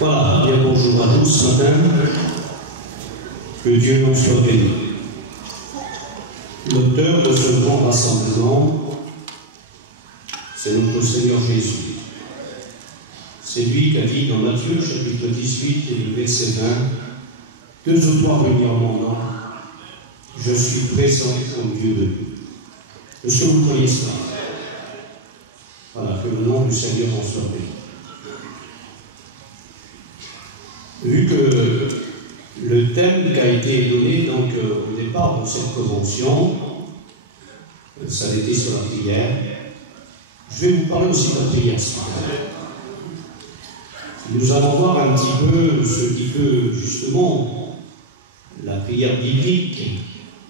Voilà, bien bonjour à tous ce matin. Que Dieu nous soit béni. L'auteur de ce grand rassemblement, c'est notre Seigneur Jésus. C'est lui qui a dit dans Matthieu, chapitre 18 et le verset 20, « Deux ou trois réunis en mon nom, je suis présent au milieu d'eux. » Est-ce que vous croyez cela? Voilà, que le nom du Seigneur en soit béni. Vu que le thème qui a été donné donc, au départ de cette convention, ça a été sur la prière, je vais vous parler aussi de la prière ce matin. Nous allons voir un petit peu ce qui peut justement la prière biblique,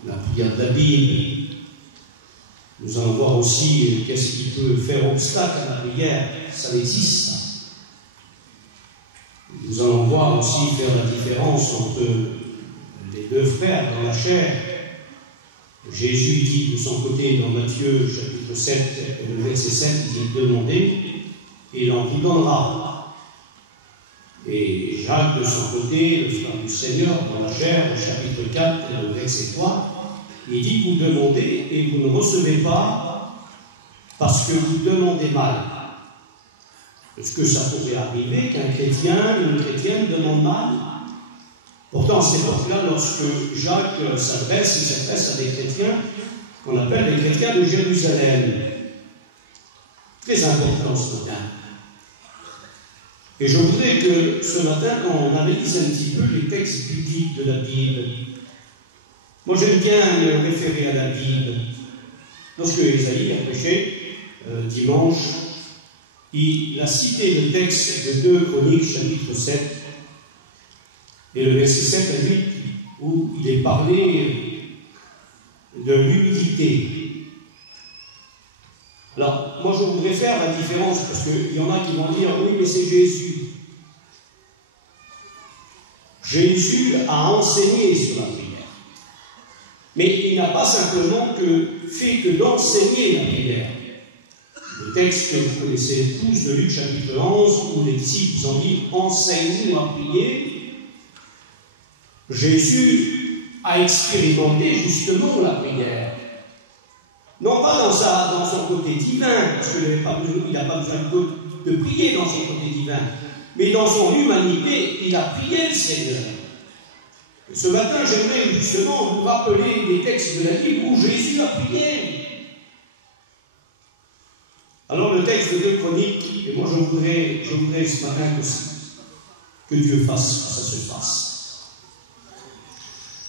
la prière de la Bible. Nous allons voir aussi qu'est-ce qui peut faire obstacle à la prière, ça existe. Nous allons voir aussi faire la différence entre les deux frères dans la chair. Jésus dit de son côté dans Matthieu chapitre 7, le verset 7, il dit « Demandez et l'on vous donnera ». Et Jacques de son côté, le frère du Seigneur dans la chair, au chapitre 4, le verset 3, il dit « Vous demandez et vous ne recevez pas parce que vous demandez mal ». Est-ce que ça pourrait arriver qu'un chrétien ou une chrétienne demande mal? Pourtant, c'est pour là, lorsque Jacques il s'adresse à des chrétiens qu'on appelle les chrétiens de Jérusalem. Très important ce matin. Et je voudrais que ce matin, on analyse un petit peu les textes bibliques de la Bible. Moi, j'aime bien me référer à la Bible. Lorsque Ésaïe a prêché dimanche, il a cité le texte de 2 Chroniques, chapitre 7, et le verset 7 à 8, où il est parlé de l'humilité. Alors, moi je voudrais faire la différence, parce qu'il y en a qui vont dire, oui, mais c'est Jésus. Jésus a enseigné sur la prière. Mais il n'a pas simplement fait que d'enseigner la prière. Le texte que vous connaissez tous de Luc chapitre 11, où les disciples ont dit « Enseigne-nous à prier ». Jésus a expérimenté justement la prière. Non pas dans son côté divin, parce qu'il n'a pas besoin de prier dans son côté divin, mais dans son humanité, il a prié le Seigneur. Et ce matin, j'aimerais justement vous rappeler des textes de la Bible où Jésus a prié. Alors le texte de 2 Chroniques, et moi je voudrais ce matin que Dieu fasse, que ça se fasse.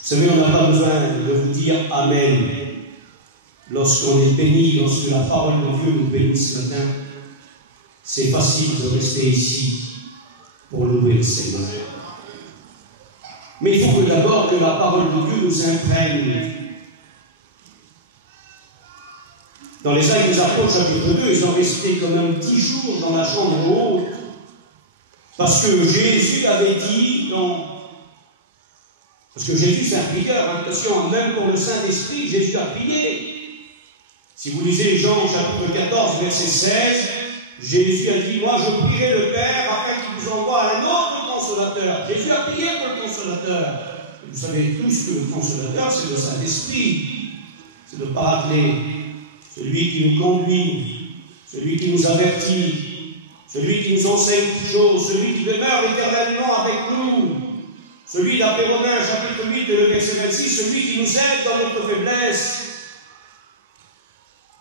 Vous savez, on n'a pas besoin de vous dire Amen lorsqu'on est béni, lorsque la parole de Dieu nous bénit ce matin. C'est facile de rester ici pour louer le Seigneur. Mais il faut d'abord que la parole de Dieu nous imprègne. Dans les Actes des Apôtres, chapitre 2, ils ont resté quand même 10 jours dans la chambre haute, parce que Jésus avait dit, parce que Jésus c'est un prieur, attention, même pour le Saint-Esprit, Jésus a prié. Si vous lisez Jean chapitre 14, verset 16, Jésus a dit, moi je prierai le Père afin qu'il vous envoie un autre consolateur. Jésus a prié pour le consolateur. Et vous savez tous que le consolateur, c'est le Saint-Esprit, c'est le Paraclet. Celui qui nous conduit, celui qui nous avertit, celui qui nous enseigne toutes choses, celui qui demeure éternellement avec nous, celui d'après Romains chapitre 8 et le verset 26, celui qui nous aide dans notre faiblesse.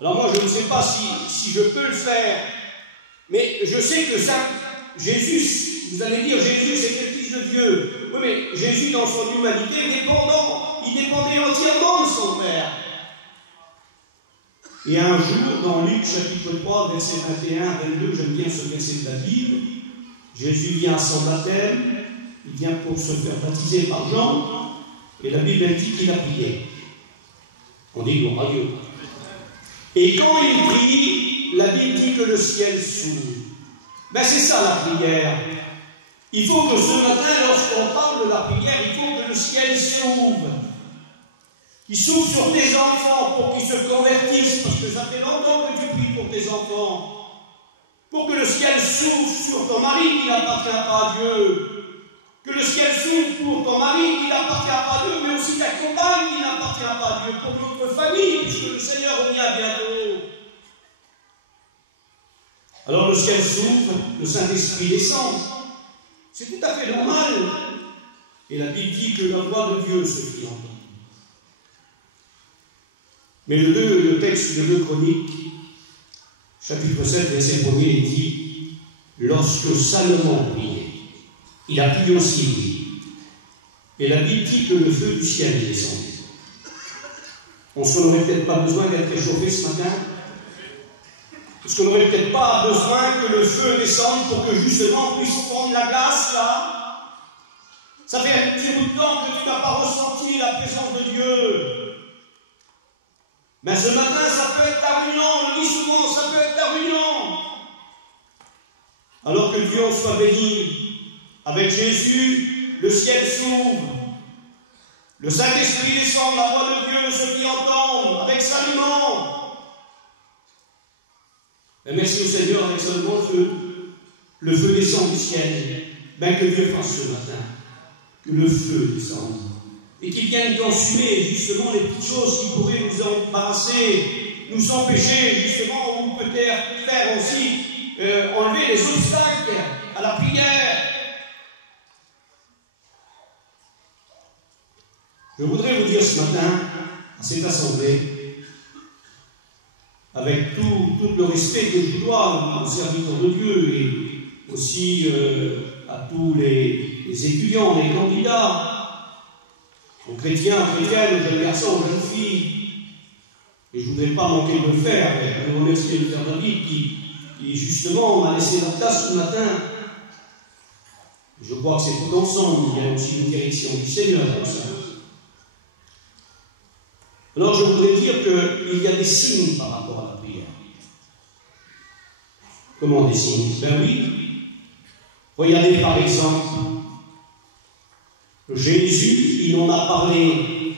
Alors moi je ne sais pas si je peux le faire, mais je sais que ça, Jésus, vous allez dire Jésus c'est le Fils de Dieu. Oui mais Jésus dans son humanité il dépendait entièrement de son Père. Et un jour, dans Luc chapitre 3, verset 21-22, j'aime bien ce verset de la Bible, Jésus vient à son baptême, il vient pour se faire baptiser par Jean, et la Bible dit qu'il a prié. On dit gloire à Dieu. Et quand il prie, la Bible dit que le ciel s'ouvre. Ben c'est ça la prière. Il faut que ce matin, lorsqu'on parle de la prière, il faut que le ciel s'ouvre. Qu'il s'ouvre sur tes enfants pour qu'ils se convertissent, parce que ça fait longtemps que tu pries pour tes enfants. pour que le ciel s'ouvre sur ton mari qui n'appartient pas à Dieu, que le ciel s'ouvre pour ton mari qui n'appartient pas à Dieu, mais aussi ta compagne qui n'appartient pas à Dieu, pour notre famille, puisque le Seigneur revient bientôt. Alors le ciel s'ouvre, le Saint-Esprit descend. C'est tout à fait normal. Et la Bible dit que la voix de Dieu se fit entendre. Mais le texte de 2 Chroniques, chapitre 7, verset 1er, dit « Lorsque Salomon priait, il a prié aussi lui. » Et la Bible dit que le feu du ciel est descendu. On n'aurait peut-être pas besoin d'être réchauffé ce matin. Est-ce qu'on n'aurait peut-être pas besoin que le feu descende pour que justement on puisse prendre la glace là? Ça fait un petit bout de temps que tu n'as pas ressenti la présence de Dieu. Mais ce matin, ça peut être ta réunion, on le dit souvent, ça peut être ta réunion. Alors que Dieu en soit béni. Avec Jésus, le ciel s'ouvre. Le Saint-Esprit descend, la voix de Dieu, ceux qui entendent, avec Salomon. Et merci au Seigneur avec seulement le feu descend du ciel. Ben que Dieu fasse ce matin. Que le feu descende. Et qu'il vienne consumer justement les petites choses qui pourraient nous embarrasser, nous empêcher justement, ou peut-être faire aussi enlever les obstacles à la prière. Je voudrais vous dire ce matin, à cette assemblée, avec tout le respect que je dois aux serviteurs de Dieu et aussi à tous les étudiants, les candidats, aux chrétiens, aux chrétiennes, aux jeunes garçons, aux jeunes filles. Et je ne voudrais pas manquer de le faire. Je veux remercier le Père David qui justement m'a laissé la place ce matin. Je crois que c'est tout ensemble, il y a aussi une direction du Seigneur pour ça. Alors je voudrais dire qu'il y a des signes par rapport à la prière. Comment des signes? Ben oui. Regardez par exemple, Jésus, il en a parlé,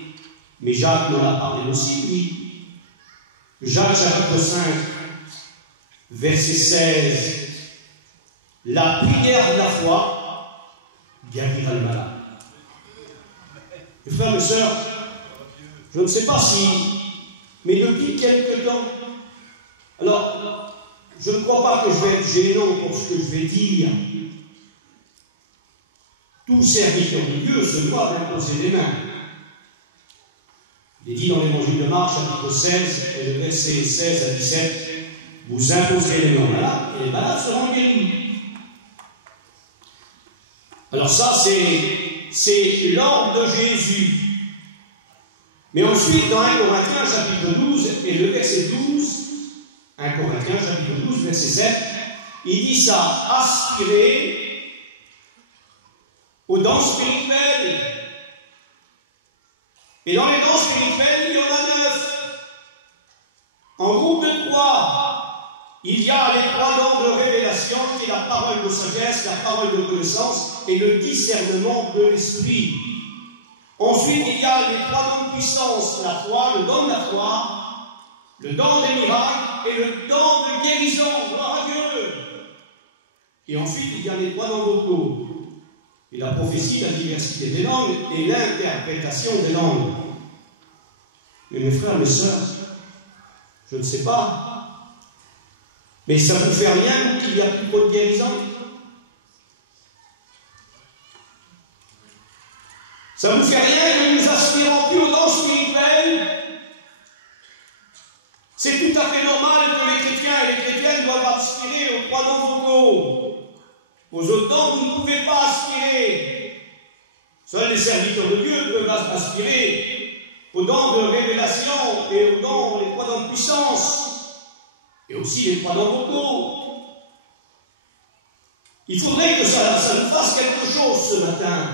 mais Jacques en a parlé aussi, lui. Jacques chapitre 5, verset 16. La prière de la foi guérira le malade. Mes frères et sœurs, je ne sais pas si, mais depuis quelque temps, alors, je ne crois pas que je vais être gênant pour ce que je vais dire. Tout serviteur de Dieu se doit d'imposer les mains. Il est dit dans l'évangile de Marc, chapitre 16, et le verset 16 à 17, vous imposez les mains aux malades, et les malades seront guéris. Alors ça, c'est l'ordre de Jésus. Mais ensuite, dans 1 Corinthiens, chapitre 12, et le verset 12, 1 Corinthiens, chapitre 12, verset 7, il dit ça, aspirez aux dons spirituels. Et dans les dons spirituels, il y en a 9. En groupe de 3, il y a les 3 dons de révélation, qui est la parole de sagesse, la parole de connaissance et le discernement de l'esprit. Ensuite, il y a les 3 dons de puissance, la foi, le don de la foi, le don des miracles et le don de guérison, gloire à Dieu. Et ensuite, il y a les 3 dons vocaux, et la prophétie, la diversité des langues et l'interprétation des langues. Mais mes frères, mes sœurs, je ne sais pas, mais ça ne vous fait rien qu'il n'y a plus trop de guérison? Ça ne vous fait rien que nous aspirons plus aux dons spirituels? C'est tout à fait normal que les chrétiens et les chrétiennes doivent aspirer aux 3 dons vocaux. Aux autres dons, vous ne pouvez pas aspirer. Seuls les serviteurs de Dieu peuvent aspirer aux dons de révélation et aux dons, les 3 dons de puissance, et aussi les 3 dons vocaux. Il faudrait que ça nous fasse quelque chose ce matin.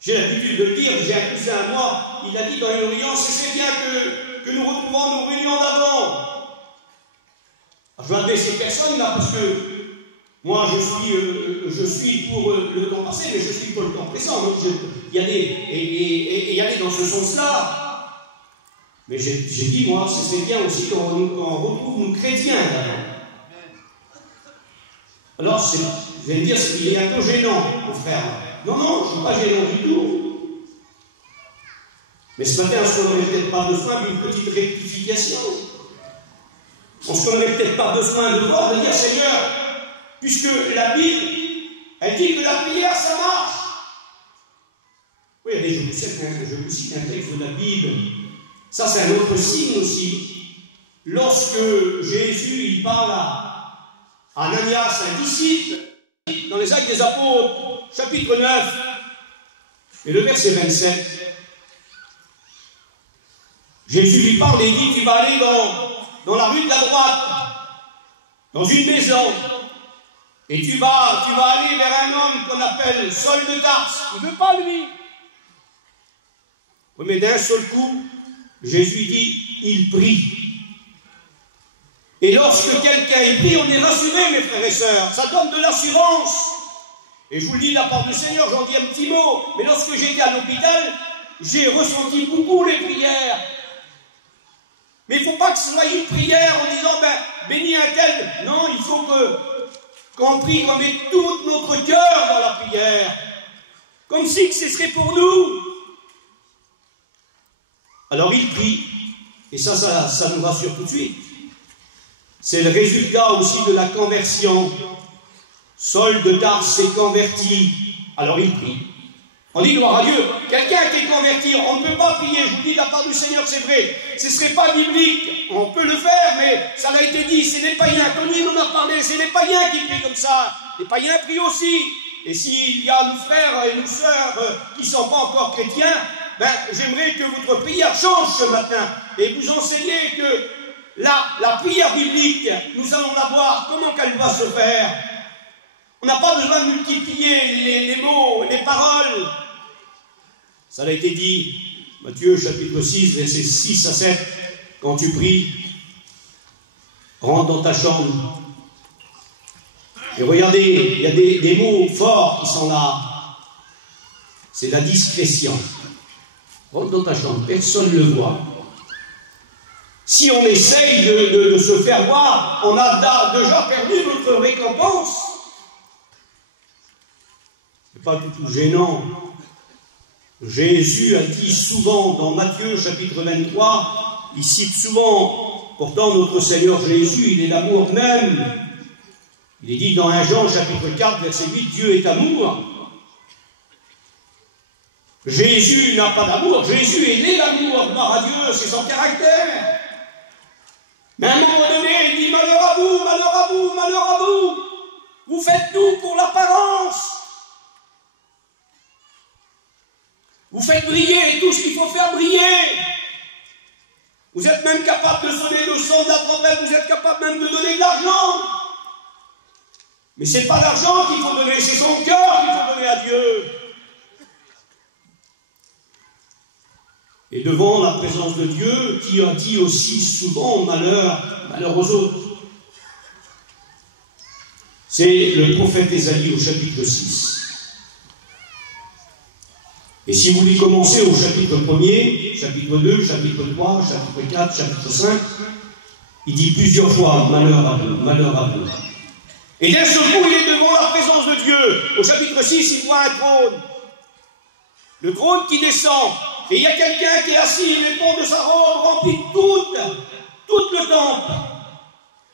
J'ai l'habitude de le dire, j'ai un cousin à moi, il a dit dans une réunion, c'est bien que nous retrouvons nos réunions d'avant. Je vais appeler ces personnes-là parce que moi je suis pour le temps passé, mais je suis pour le temps présent. Donc y aller dans ce sens-là. Mais j'ai dit, moi, c'est bien aussi qu'on retrouve nos chrétiens d'avant. Alors, vous allez me dire, il est un peu gênant, mon frère. Non, non, je ne suis pas gênant du tout. Mais ce matin, est-ce qu'on n'aurait peut-être pas besoin d'une petite rectification? Est-ce qu'on n'aurait peut-être pas besoin de voir, de dire, Seigneur, puisque la Bible, elle dit que la prière, ça marche. Oui, allez, je vous cite un texte de la Bible. Ça, c'est un autre signe aussi. Lorsque Jésus, il parle à Ananias, un disciple, dans les Actes des Apôtres, chapitre 9, et le verset 27, Jésus lui parle et dit, tu vas aller dans la rue de la droite, dans une maison, et tu vas aller vers un homme qu'on appelle Saul de Tarse. Il ne veut pas, lui. Oui, mais d'un seul coup, Jésus dit, il prie. Et lorsque quelqu'un prie, on est rassuré, mes frères et sœurs. Ça donne de l'assurance. Et je vous le dis de la part du Seigneur, j'en dis un petit mot. Mais lorsque j'étais à l'hôpital, j'ai ressenti beaucoup les prières. Mais il ne faut pas que ce soit une prière en disant, bénis un tel. Non, il faut qu'on prie, qu'on mette tout notre cœur dans la prière. Comme si ce serait pour nous. Alors il prie. Et ça nous rassure tout de suite. C'est le résultat aussi de la conversion. Saul de Tarse s'est converti. Alors il prie. On dit gloire à Dieu. Quelqu'un qui est converti, on ne peut pas prier. Je vous dis de la part du Seigneur, c'est vrai. Ce ne serait pas biblique. On peut le faire, mais ça l'a été dit. C'est les païens. Tony nous en a parlé. C'est les païens qui prient comme ça. Les païens prient aussi. Et s'il y a nos frères et nos sœurs qui ne sont pas encore chrétiens, j'aimerais que votre prière change ce matin. Et vous enseignez que la prière biblique, nous allons la voir. Comment qu'elle va se faire? On n'a pas besoin de multiplier les mots, les paroles. Ça a été dit, Matthieu chapitre 6, versets 6 à 7, quand tu pries, rentre dans ta chambre. Et regardez, il y a des mots forts qui sont là. C'est la discrétion. Rentre dans ta chambre, personne ne le voit. Si on essaye de se faire voir, on a déjà perdu notre récompense. Ce n'est pas du tout gênant. Jésus a dit souvent dans Matthieu chapitre 23, il cite souvent, pourtant notre Seigneur Jésus, il est l'amour même. Il est dit dans 1 Jean chapitre 4, verset 8, Dieu est amour. Jésus n'a pas d'amour, Jésus est l'amour, gloire à Dieu, c'est son caractère. Mais à un moment donné, il dit malheur à vous, malheur à vous, malheur à vous. Vous faites tout pour l'apparence. Vous faites briller tout ce qu'il faut faire briller. Vous êtes même capable de sonner le son de la trompette, vous êtes capable même de donner de l'argent. Mais ce n'est pas l'argent qu'il faut donner, c'est son cœur qu'il faut donner à Dieu. Et devant la présence de Dieu, qui a dit aussi souvent malheur aux autres. C'est le prophète Ésaïe au chapitre 6. Et si vous voulez commencer au chapitre 1er, chapitre 2, chapitre 3, chapitre 4, chapitre 5, il dit plusieurs fois malheur à vous, malheur à vous. Et d'un seul coup, il est devant la présence de Dieu. Au chapitre 6, il voit un trône. Le trône qui descend. Et il y a quelqu'un qui est assis, les pans de sa robe remplit tout le temple.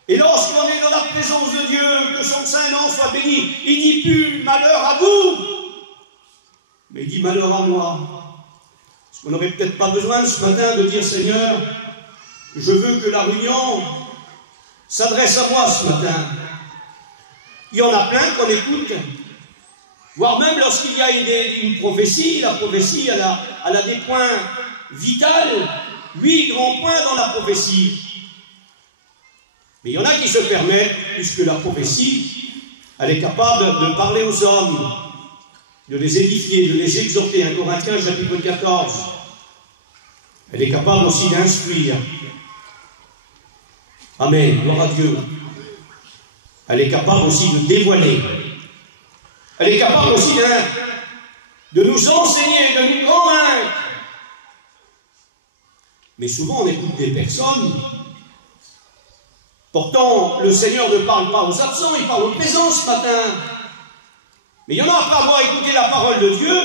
Et lorsqu'on est dans la présence de Dieu, que son saint nom soit béni, il dit plus malheur à vous, mais il dit malheur à moi. Est-ce qu'on n'aurait peut-être pas besoin ce matin de dire Seigneur, je veux que la réunion s'adresse à moi ce matin. Il y en a plein qu'on écoute. Voire même lorsqu'il y a une prophétie, la prophétie, elle a des points vitaux, 8 grands points dans la prophétie. Mais il y en a qui se permettent, puisque la prophétie, elle est capable de parler aux hommes, de les édifier, de les exhorter. 1 Corinthiens, chapitre 14. Elle est capable aussi d'instruire. Amen, gloire à Dieu. Elle est capable aussi de dévoiler. Elle est capable aussi de nous enseigner, de nous convaincre. Mais souvent, on écoute des personnes Pourtant, le Seigneur ne parle pas aux absents, il parle aux présents ce matin. Mais il y en a, après avoir écouté la parole de Dieu,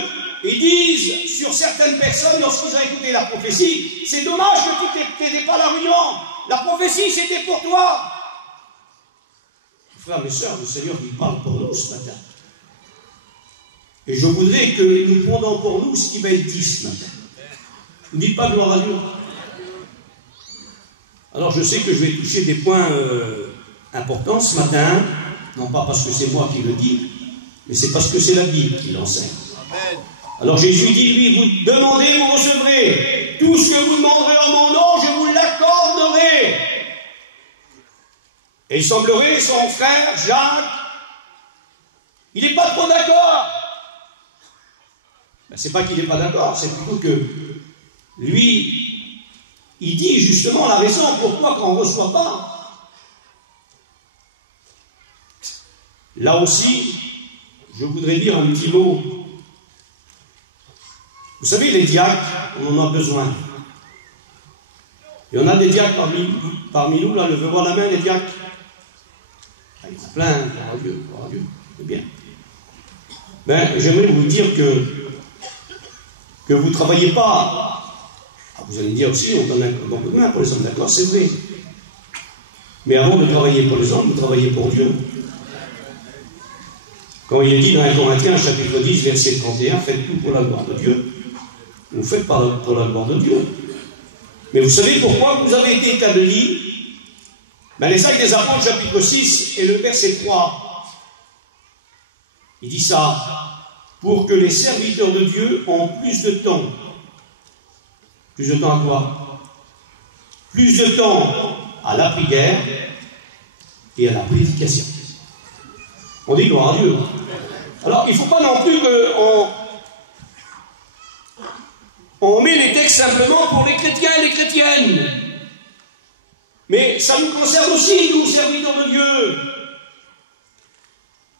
ils disent sur certaines personnes, lorsqu'ils ont écouté la prophétie, c'est dommage que tu n'étais pas là, Réunion. La prophétie, c'était pour toi. Frères et sœurs, le Seigneur, il parle pour nous ce matin. Et je voudrais que nous prenions pour nous ce qui va être dit ce matin. Vous ne dites pas gloire à Dieu. Alors je sais que je vais toucher des points importants ce matin, non pas parce que c'est moi qui le dis, mais c'est parce que c'est la Bible qui l'enseigne. Alors Jésus dit, lui, vous demandez, vous recevrez. Tout ce que vous demanderez en mon nom, je vous l'accorderai. Et il semblerait, son frère, Jacques, il n'est pas trop d'accord. Ben, c'est pas qu'il n'est pas d'accord, c'est plutôt que lui, il dit justement la raison pourquoi quand on ne reçoit pas. Là aussi, je voudrais dire un petit mot. Vous savez, les diacres, on en a besoin. Il y en a des diacres parmi nous, là, levez voir la main, les diacres. Ah, il y en a plein, gloire à Dieu, c'est bien. Ben, j'aimerais vous dire que vous ne travaillez pas. Vous allez me dire aussi, on donne beaucoup de main pour les hommes, d'accord, c'est vrai. Mais avant de travailler pour les hommes, vous travaillez pour Dieu. Quand il est dit dans 1 Corinthiens, chapitre 10, verset 31, faites tout pour la gloire de Dieu. Vous faites pas pour la gloire de Dieu. Mais vous savez pourquoi vous avez été établis? Ben, les Actes des Apôtres, chapitre 6, et le verset 3. Il dit ça, pour que les serviteurs de Dieu ont plus de temps. Plus de temps à quoi? Plus de temps à la prière et à la prédication. On dit gloire à Dieu. Alors, il ne faut pas non plus qu'on met les textes simplement pour les chrétiens et les chrétiennes. Mais ça nous concerne aussi, nous, serviteurs de Dieu.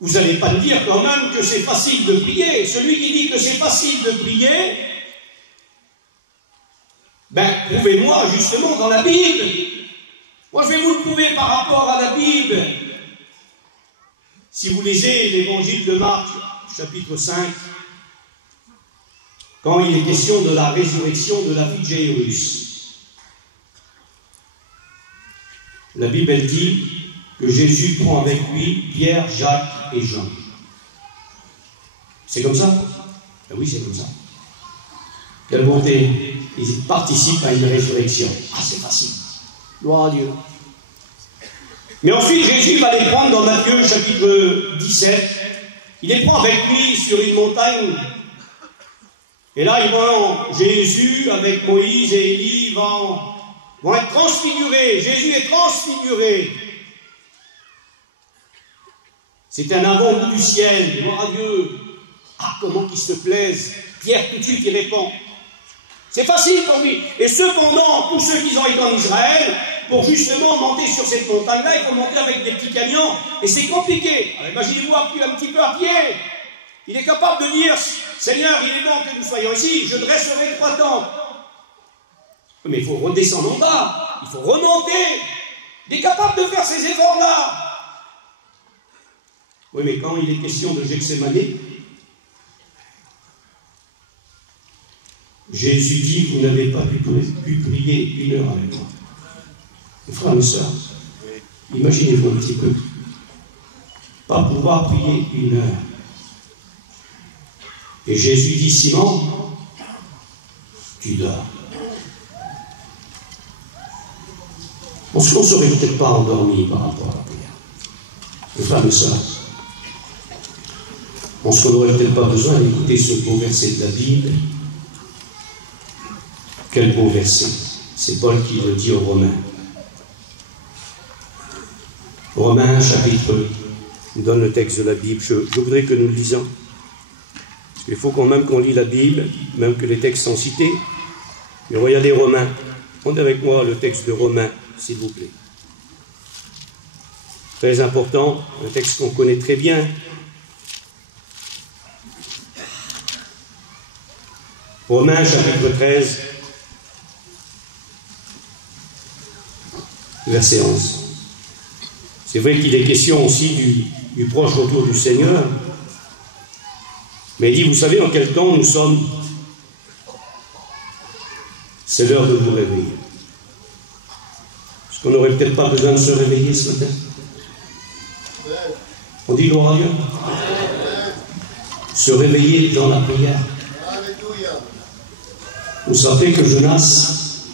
Vous n'allez pas me dire quand même que c'est facile de prier. Celui qui dit que c'est facile de prier, ben, prouvez-moi justement dans la Bible. Moi, je vais vous le prouver par rapport à la Bible. Si vous lisez l'évangile de Marc, chapitre 5, quand il est question de la résurrection de la vie de Jairus, la Bible, elle dit que Jésus prend avec lui Pierre, Jacques et Jean. C'est comme ça? Ben oui, c'est comme ça. Quelle bonté! Ils participent à une résurrection. Ah, c'est facile. Gloire à Dieu. Mais ensuite, Jésus va les prendre dans Matthieu, chapitre 17. Il les prend avec lui sur une montagne. Et là, ils vont, Jésus, avec Moïse et Élie, vont être transfigurés. Jésus est transfiguré. C'est un avant-goût du ciel. Gloire à Dieu. Ah, comment qu'il se plaise. Pierre, tout de suite, il répond. C'est facile pour lui. Et cependant, tous ceux qui ont été en Israël, pour justement monter sur cette montagne-là, il faut monter avec des petits camions, et c'est compliqué. Alors imaginez-vous un petit peu à pied. Il est capable de dire, Seigneur, il est bon que nous soyons ici, je dresserai 3 tentes. Mais il faut redescendre en bas, il faut remonter. Il est capable de faire ces efforts-là. Oui, mais quand il est question de Gethsémane, Jésus dit, vous n'avez pas pu prier 1 heure avec moi. Mes frères et sœurs, imaginez-vous un petit peu, pas pouvoir prier 1 heure. Et Jésus dit, Simon, tu dors. On ne serait peut-être pas endormi par rapport à la prière. Mes frères et sœurs, on n'aurait peut-être pas besoin d'écouter ce beau verset de la Bible. Quel beau verset. C'est Paul qui le dit aux Romains. Romains, chapitre, nous donne le texte de la Bible. Je voudrais que nous le lisions. Parce qu'il faut quand même qu'on lit la Bible, même que les textes sont cités. Mais regardez Romains. Prenez avec moi le texte de Romains, s'il vous plaît. Très important, un texte qu'on connaît très bien. Romains, chapitre 13, verset 11. C'est vrai qu'il est question aussi du proche retour du Seigneur. Mais il dit, vous savez en quel temps nous sommes? C'est l'heure de vous réveiller. Est-ce qu'on n'aurait peut-être pas besoin de se réveiller ce matin? On dit gloire à Dieu. Se réveiller dans la prière. Vous savez que Jonas,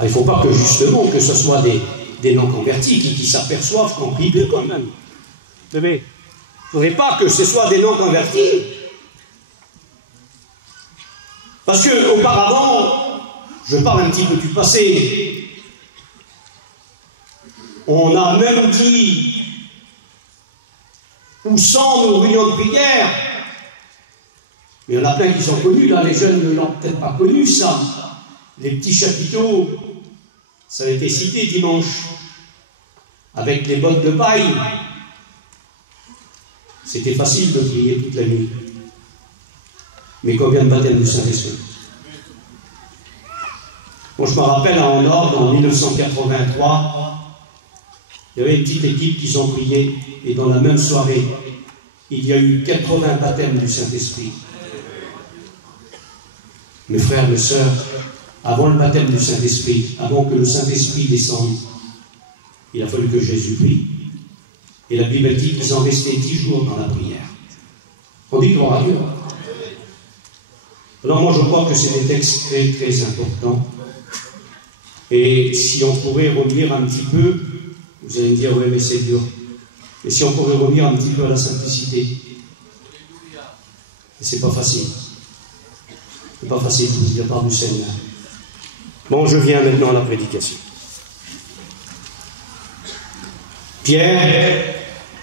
il ne faut pas que justement que ce soit des non-convertis qui s'aperçoivent qu'on prie Dieu quand même. Vous savez, il ne faudrait pas que ce soit des non-convertis. Parce qu'auparavant, je parle un petit peu du passé, on a même dit, où sont nos réunions de prière? Mais il y en a plein qui sont connus, là, les jeunes ne l'ont peut-être pas connu, ça. Les petits chapiteaux, ça a été cité dimanche, avec les bottes de paille. C'était facile de prier toute la nuit. Mais combien de baptêmes du Saint-Esprit? Bon, je me rappelle en Nord, en 1983, il y avait une petite équipe qui ont prié, et dans la même soirée, il y a eu 80 baptêmes du Saint-Esprit. Mes frères, mes sœurs, avant le baptême du Saint-Esprit, avant que le Saint-Esprit descende, il a fallu que Jésus prie. Et la Bible dit qu'ils ont resté 10 jours dans la prière. On dit gloire à Dieu. Alors moi je crois que c'est des textes très très importants. Et si on pourrait revenir un petit peu, vous allez me dire, oui mais c'est dur. Mais si on pourrait revenir un petit peu à la simplicité, c'est pas facile. C'est pas facile de la part du Seigneur. Bon, je viens maintenant à la prédication. Pierre,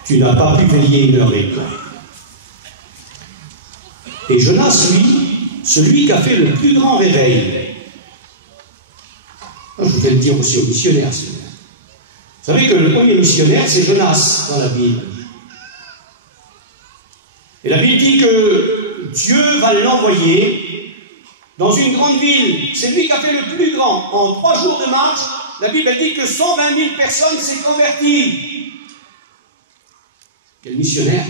tu n'as pas pu veiller une heure avec toi. Et Jonas, lui, celui qui a fait le plus grand réveil. Je voudrais le dire aussi aux missionnaires. Vous savez que le premier missionnaire, c'est Jonas dans la Bible. Et la Bible dit que Dieu va l'envoyer dans une grande ville. C'est lui qui a fait le plus grand. En 3 jours de marche, la Bible dit que 120 000 personnes s'est converties. Quel missionnaire!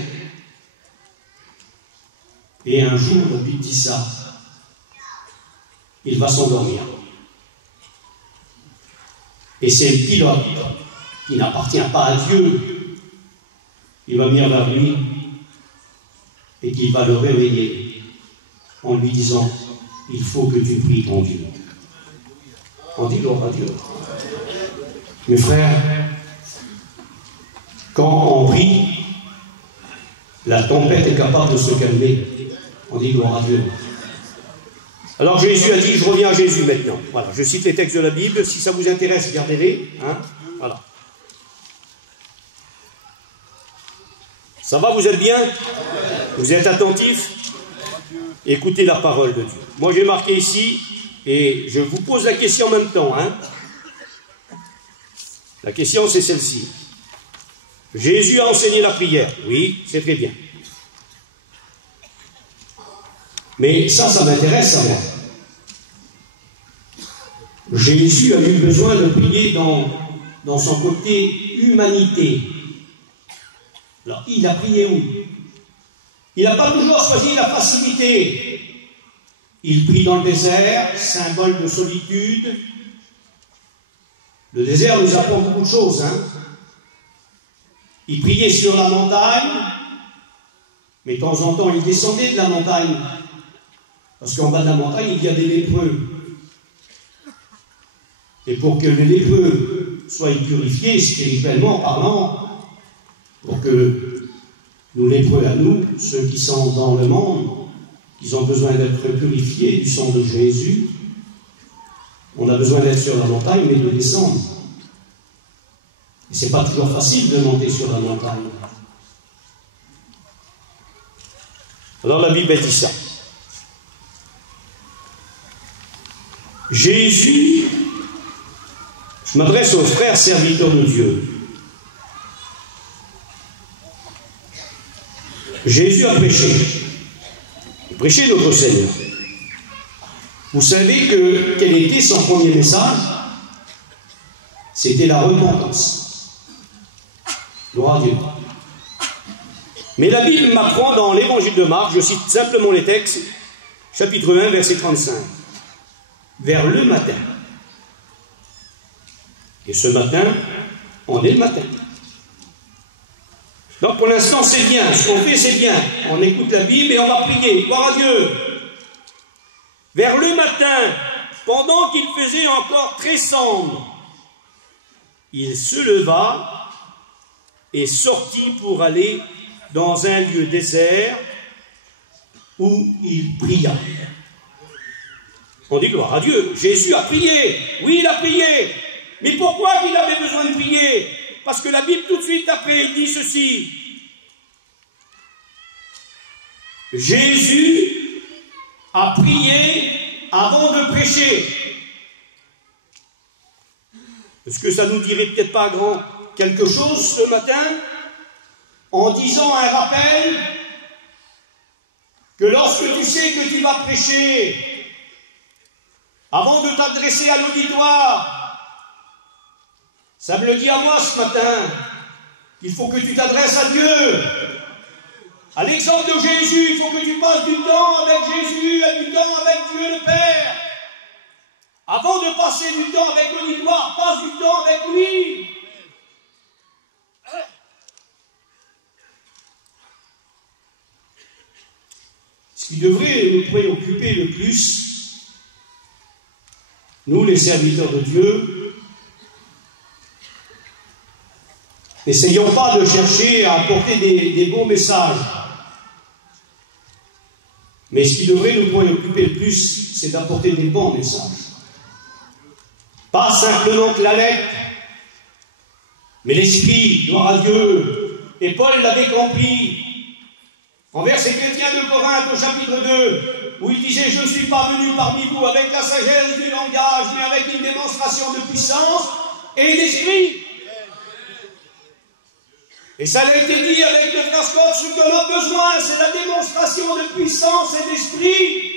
Et un jour, la Bible dit ça. Il va s'endormir. Et c'est le pilote qui n'appartient pas à Dieu. Il va venir vers lui et qui va le réveiller en lui disant, il faut que tu pries ton Dieu. On dit gloire à Dieu. Mes frères, quand on prie, la tempête est capable de se calmer. On dit gloire à Dieu. Alors Jésus a dit, je reviens à Jésus maintenant. Voilà, je cite les textes de la Bible. Si ça vous intéresse, gardez-les. Hein, voilà. Ça va, vous êtes bien? Vous êtes attentifs? Écoutez la parole de Dieu. Moi j'ai marqué ici, et je vous pose la question en même temps. Hein. La question c'est celle-ci. Jésus a enseigné la prière. Oui, c'est très bien. Mais ça m'intéresse à moi. Jésus a eu besoin de prier dans son côté humanité. Alors, il a prié où? Il n'a pas toujours choisi la facilité. Il prie dans le désert, symbole de solitude. Le désert nous apprend beaucoup de choses. Hein. Il priait sur la montagne, mais de temps en temps, il descendait de la montagne. Parce qu'en bas de la montagne, il y a des lépreux. Et pour que les lépreux soient purifiés, spirituellement parlant, pour que nous lépreux à nous, ceux qui sont dans le monde, ils ont besoin d'être purifiés du sang de Jésus, on a besoin d'être sur la montagne, mais de descendre. Et ce n'est pas toujours facile de monter sur la montagne. Alors la Bible dit ça. Jésus, je m'adresse aux frères serviteurs de Dieu. Jésus a prêché. Il prêchait notre Seigneur. Vous savez quel était son premier message? C'était la repentance. Gloire à Dieu. Mais la Bible m'apprend dans l'évangile de Marc, je cite simplement les textes, chapitre 1, verset 35. Vers le matin. Et ce matin, on est le matin. Donc pour l'instant, c'est bien. Ce qu'on fait, c'est bien. On écoute la Bible et on va prier. Gloire à Dieu. Vers le matin, pendant qu'il faisait encore très sombre, il se leva et sortit pour aller dans un lieu désert où il pria. On dit gloire à Dieu. Jésus a prié. Oui, il a prié. Mais pourquoi il avait besoin de prier? Parce que la Bible, tout de suite après, il dit ceci. Jésus a prié avant de prêcher. Est-ce que ça nous dirait peut-être pas quelque chose ce matin en disant un rappel que lorsque tu sais que tu vas prêcher, avant de t'adresser à l'auditoire, ça me le dit à moi ce matin, il faut que tu t'adresses à Dieu. À l'exemple de Jésus, il faut que tu passes du temps avec Jésus et du temps avec Dieu le Père. Avant de passer du temps avec l'auditoire, passe du temps avec lui. Ce qui devrait nous préoccuper le plus, nous les serviteurs de Dieu, n'essayons pas de chercher à apporter des bons messages. Mais ce qui devrait nous préoccuper le plus, c'est d'apporter des bons messages. Pas simplement que la lettre, mais l'esprit, gloire à Dieu. Et Paul l'avait compris. Envers ces chrétiens de Corinthe au chapitre 2, où il disait « Je ne suis pas venu parmi vous avec la sagesse du langage, mais avec une démonstration de puissance et d'esprit. » Et ça a été dit avec le frère Scott, ce qu'on a besoin, c'est la démonstration de puissance et d'esprit.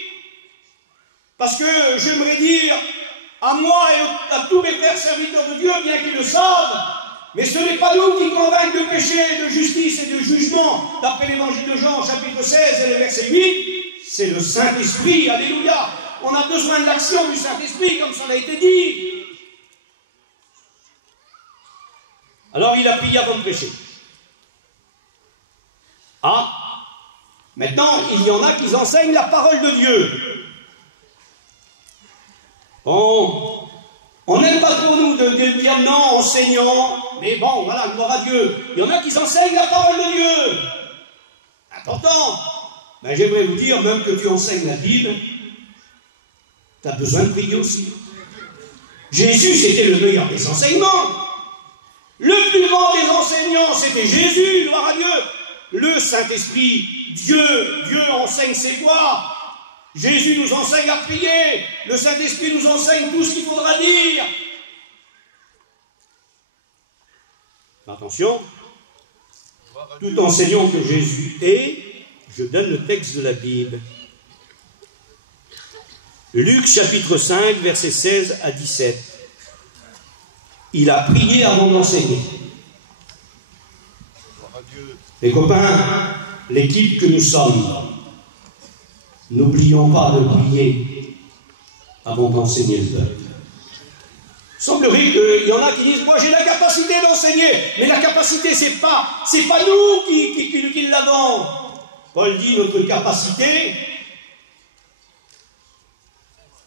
Parce que j'aimerais dire à moi et à tous mes frères serviteurs de Dieu, bien qu'ils le savent, mais ce n'est pas nous qui convainquent de péché, de justice et de jugement, d'après l'évangile de Jean, chapitre 16 et le verset 8, c'est le Saint-Esprit, alléluia. On a besoin de l'action du Saint-Esprit, comme ça a été dit. Alors il a prié avant de prêcher. Ah, maintenant, il y en a qui enseignent la parole de Dieu. Bon, on n'aime pas trop nous de dire non, enseignant, mais bon, voilà, gloire à Dieu. Il y en a qui enseignent la parole de Dieu. Important. Ben, j'aimerais vous dire, même que tu enseignes la Bible, tu as besoin de prier aussi. Jésus, c'était le meilleur des enseignements. Le plus grand des enseignants, c'était Jésus, gloire à Dieu. Le Saint-Esprit, Dieu enseigne ses voies. Jésus nous enseigne à prier. Le Saint-Esprit nous enseigne tout ce qu'il faudra dire. Attention, tout enseignant que Jésus est, je donne le texte de la Bible. Luc chapitre 5, versets 16 à 17. Il a prié avant d'enseigner. Les copains, l'équipe que nous sommes, n'oublions pas de prier avant d'enseigner le peuple. Il semblerait qu'il y en a qui disent « Moi j'ai la capacité d'enseigner », mais la capacité c'est pas nous qui l'avons. Paul dit « Notre capacité,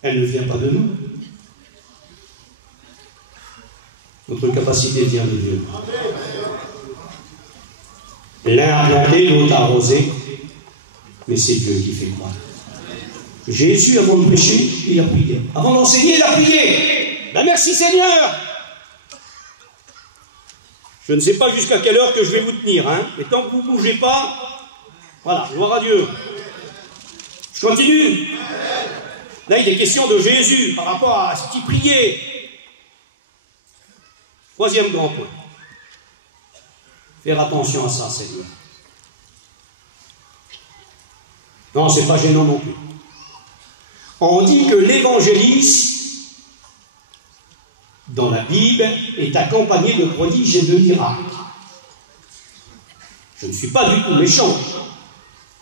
elle ne vient pas de nous. Notre capacité vient de Dieu. » L'un a planté, l'autre a arrosé, mais c'est Dieu qui fait croire. Jésus, avant de prêcher, il a prié. Avant d'enseigner, il a prié. Ben merci Seigneur. Je ne sais pas jusqu'à quelle heure que je vais vous tenir, hein, mais tant que vous ne bougez pas, voilà, gloire à Dieu. Je continue. Là, il est question de Jésus par rapport à ce qu'il priait. Troisième grand point. Faire attention à ça, Seigneur. Non, c'est pas gênant non plus. On dit que l'évangélisme, dans la Bible, est accompagné de prodiges et de miracles. Je ne suis pas du tout méchant.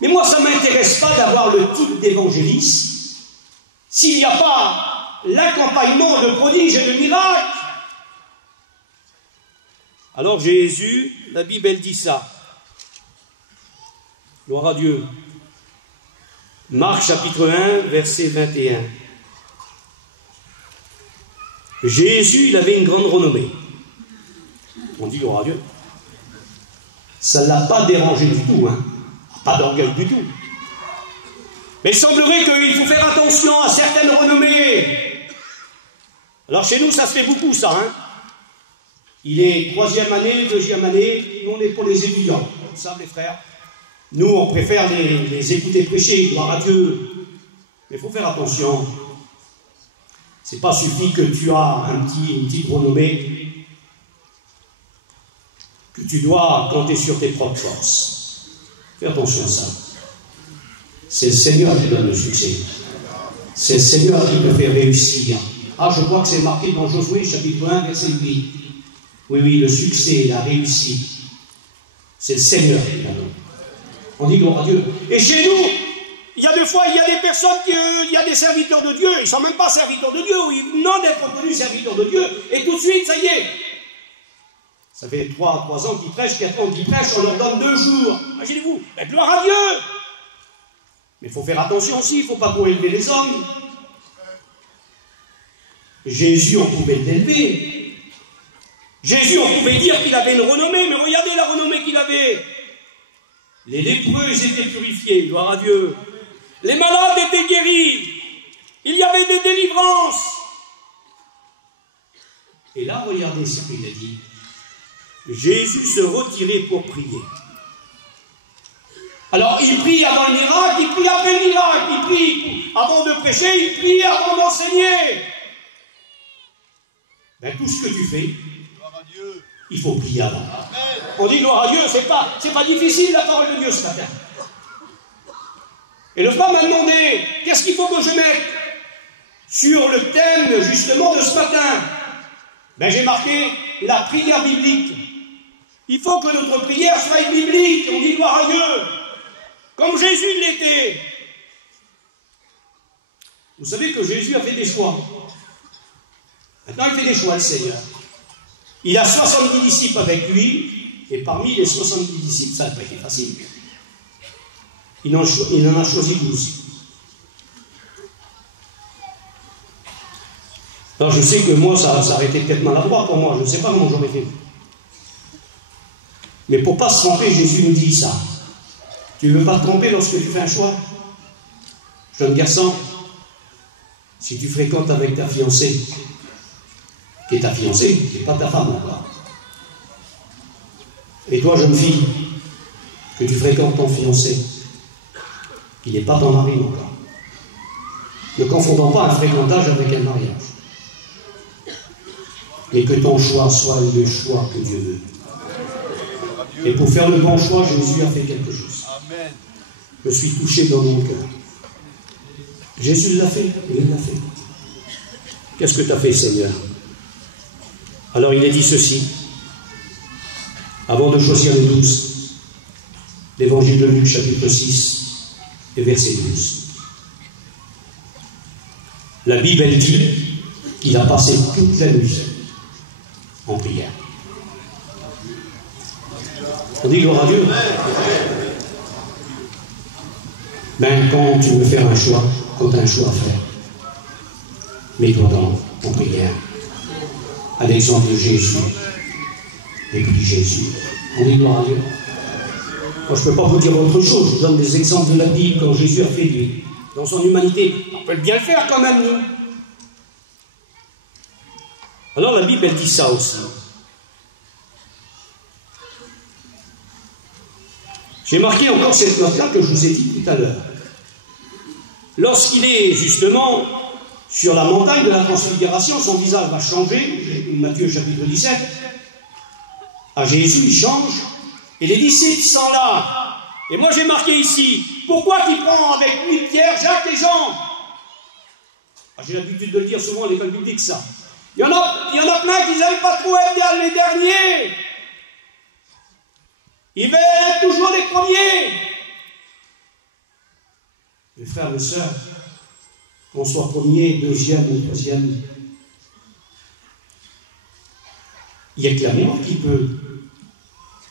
Mais moi, ça ne m'intéresse pas d'avoir le titre d'évangéliste s'il n'y a pas l'accompagnement de prodiges et de miracles. Alors Jésus, la Bible, elle dit ça. Gloire à Dieu. Marc chapitre 1, verset 21. Jésus, il avait une grande renommée. On dit gloire à Dieu. Ça ne l'a pas dérangé du tout, hein. Pas d'orgueil du tout. Mais il semblerait qu'il faut faire attention à certaines renommées. Alors chez nous, ça se fait beaucoup, ça, hein. Il est 3e année, 2e année, nous on est pour les étudiants. Comme ça, les frères. Nous, on préfère les écouter prêcher, gloire à Dieu. Mais il faut faire attention. C'est pas suffit que tu as une petite renommée, que tu dois compter sur tes propres forces. Fais attention à ça. C'est le Seigneur qui donne le succès. C'est le Seigneur qui te fait réussir. Ah, je crois que c'est marqué dans Josué, chapitre 1, verset 8. Oui, le succès, la réussite, c'est le Seigneur qui la donne. On dit gloire à Dieu. Et chez nous, il y a des fois, il y a des personnes, il y a des serviteurs de Dieu, ils ne sont même pas serviteurs de Dieu, ou ils n'ont d'être reconnus serviteurs de Dieu, et tout de suite, ça y est. Ça fait 3 ans qu'ils prêchent, 4 ans qu'ils prêchent, on leur donne 2 jours. Imaginez-vous, ben, gloire à Dieu. Mais il faut faire attention aussi, il ne faut pas trop élever les hommes. Jésus, on pouvait l'élever. Jésus, on pouvait dire qu'il avait une renommée, mais regardez la renommée qu'il avait. Les lépreux, ils étaient purifiés, gloire à Dieu. Les malades étaient guéris. Il y avait des délivrances. Et là, regardez ce qu'il a dit. Jésus se retirait pour prier. Alors, il prie avant le miracle, il prie après le miracle, il prie avant de prêcher, il prie avant d'enseigner. Ben, tout ce que tu fais, il faut prier avant. On dit gloire à Dieu, c'est pas difficile la parole de Dieu ce matin. Et le frère m'a demandé, qu'est-ce qu'il faut que je mette sur le thème justement de ce matin? Ben, j'ai marqué la prière biblique. Il faut que notre prière soit biblique. On dit gloire à Dieu. Comme Jésus l'était. Vous savez que Jésus a fait des choix. Maintenant, il fait des choix, le Seigneur. Il a 70 disciples avec lui, et parmi les 70 disciples, ça n'a pas été facile. Il en a choisi 12. Alors je sais que moi, ça aurait été peut-être maladroit pour moi, je ne sais pas comment j'aurais fait. Mais pour ne pas se tromper, Jésus nous dit ça. Tu ne veux pas te tromper lorsque tu fais un choix? Jeune garçon, si tu fréquentes avec ta fiancée, qui est ta fiancée, qui n'est pas ta femme encore. Et toi, jeune fille, que tu fréquentes ton fiancé, qui n'est pas ton mari encore. Ne confondons pas un fréquentage avec un mariage. Et que ton choix soit le choix que Dieu veut. Et pour faire le bon choix, Jésus a fait quelque chose. Je suis touché dans mon cœur. Jésus l'a fait, il l'a fait. Qu'est-ce que tu as fait, Seigneur? Alors il est dit ceci, avant de choisir les 12, l'évangile de Luc, chapitre 6, et verset 12. La Bible, elle dit qu'il a passé toute la nuit en prière. On dit gloire à Dieu. Ben, quand tu veux faire un choix, quand tu as un choix à faire, mets-toi en prière. À l'exemple de Jésus. Et puis Jésus. On dit gloire à Dieu. Moi, je ne peux pas vous dire autre chose. Je vous donne des exemples de la Bible quand Jésus a fait lui. Dans son humanité. On peut bien le faire quand même, nous. Alors la Bible, elle dit ça aussi. J'ai marqué encore cette note-là que je vous ai dit tout à l'heure. Lorsqu'il est justement sur la montagne de la transfiguration, son visage va changer, Matthieu chapitre 17, à Jésus, il change, et les disciples sont là. Et moi j'ai marqué ici, pourquoi qu'il prend avec lui Pierre, Jacques et Jean? J'ai l'habitude de le dire souvent à l'école biblique, ça. Il y en a plein qui n'aiment pas trop être les derniers. Ils veulent être toujours les premiers. Mes frères, mes sœurs, qu'on soit premier, deuxième ou troisième, il n'y a que l'amour qui peut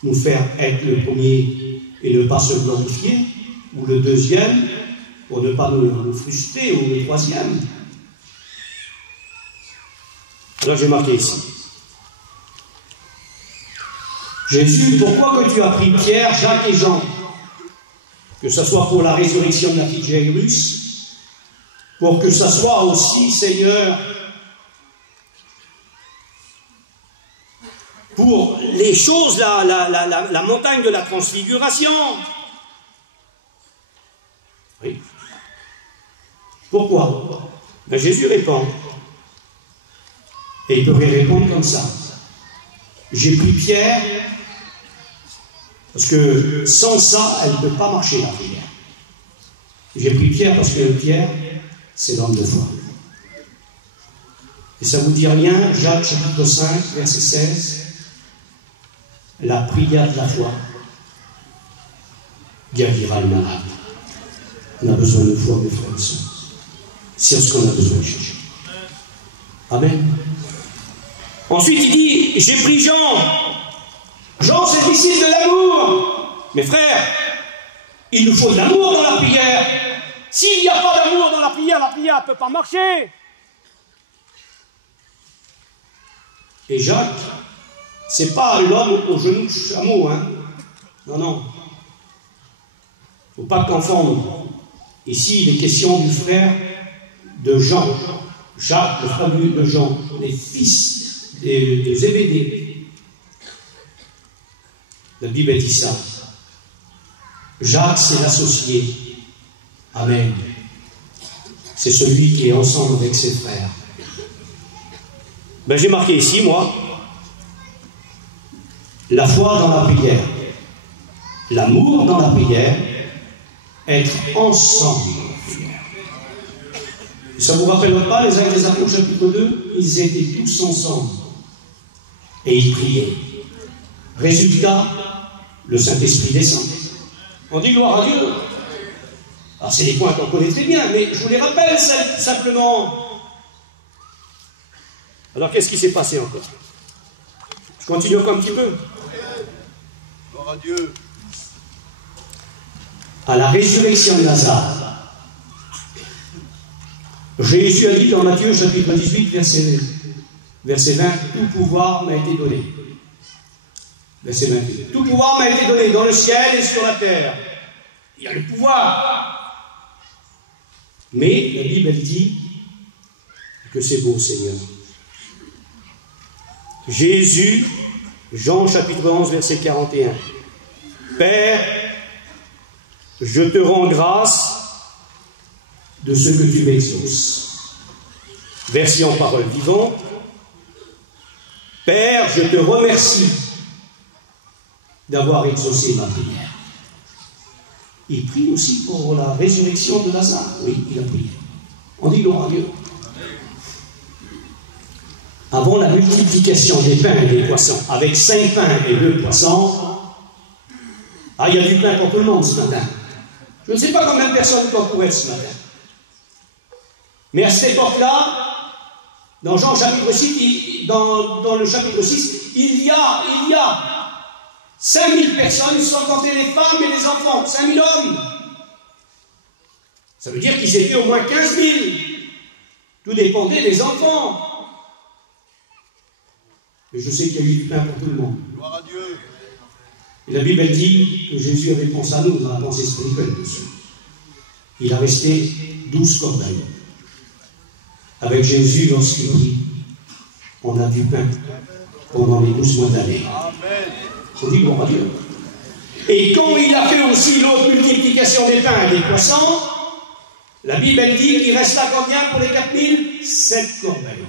nous faire être le premier et ne pas se glorifier, ou le deuxième, pour ne pas nous frustrer, ou le troisième. Alors j'ai marqué ici. Jésus, pourquoi que tu as pris Pierre, Jacques et Jean, que ce soit pour la résurrection de la fille de Jairus, pour que ce soit aussi, Seigneur, pour les choses, la montagne de la transfiguration. Oui. Pourquoi? Ben, Jésus répond. Et il pourrait répondre comme ça. J'ai pris Pierre, parce que sans ça, elle ne peut pas marcher la prière. J'ai pris Pierre parce que Pierre, c'est l'homme de foi. Et ça ne vous dit rien, Jacques chapitre 5, verset 16, la prière de la foi guérira le malade. On a besoin de foi, mes frères et sœurs. C'est ce qu'on a besoin de chercher. Amen. Ensuite, il dit, j'ai pris Jean. Jean, c'est le disciple de l'amour. Mes frères, il nous faut de l'amour dans la prière. S'il n'y a pas d'amour dans la prière ne peut pas marcher. Et Jacques, c'est pas l'homme aux genoux de chameau, hein. Non, non. Il ne faut pas confondre. Ici, il est question du frère de Jean. Jacques, le frère de Jean, les fils de Zébédée. La Bible dit ça. Jacques, c'est l'associé. Amen. C'est celui qui est ensemble avec ses frères. Ben, j'ai marqué ici, moi, la foi dans la prière, l'amour dans la prière, être ensemble dans la prière. Ça ne vous rappelle pas les Actes des Apôtres chapitre 2? Ils étaient tous ensemble et ils priaient. Résultat, le Saint-Esprit descend. On dit gloire à Dieu. Alors c'est des points qu'on connaît très bien, mais je vous les rappelle simplement. Alors qu'est-ce qui s'est passé encore? Je continue encore un petit peu. Gloire à Dieu. À la résurrection de Lazare, Jésus a dit dans Matthieu chapitre 18, verset 20, tout pouvoir m'a été donné. Verset 28. Tout pouvoir m'a été donné dans le ciel et sur la terre. Il y a le pouvoir. Mais la Bible elle dit que c'est beau, Seigneur. Jésus, Jean chapitre 11, verset 41. Père, je te rends grâce de ce que tu m'exauces. Version parole vivante. Père, je te remercie d'avoir exaucé ma prière. Il prie aussi pour la résurrection de Lazare. Oui, il a prié. On dit gloire à Dieu. Avant la multiplication des pains et des poissons, avec 5 pains et 2 poissons, il y a du pain pour tout le monde ce matin. Je ne sais pas combien de personnes qu'on pourrait être ce matin. Mais à cette époque-là, dans Jean chapitre 6, dans le chapitre 6, il y a 5000 personnes, sans compter les femmes et les enfants, 5000 hommes. Ça veut dire qu'ils étaient au moins 15 000. Tout dépendait des enfants. Mais je sais qu'il y a eu du pain pour tout le monde. Gloire à Dieu. Et la Bible dit que Jésus avait pensé à nous dans la pensée spirituelle dessus. Il a resté 12 corbeilles. Avec Jésus, lorsqu'il prie, on a du pain pendant les 12 mois d'année. Amen. On dit gloire à Dieu. Et quand il a fait aussi l'autre multiplication des pains et des poissons, la Bible dit qu'il resta combien pour les 4000? 7 corbeilles.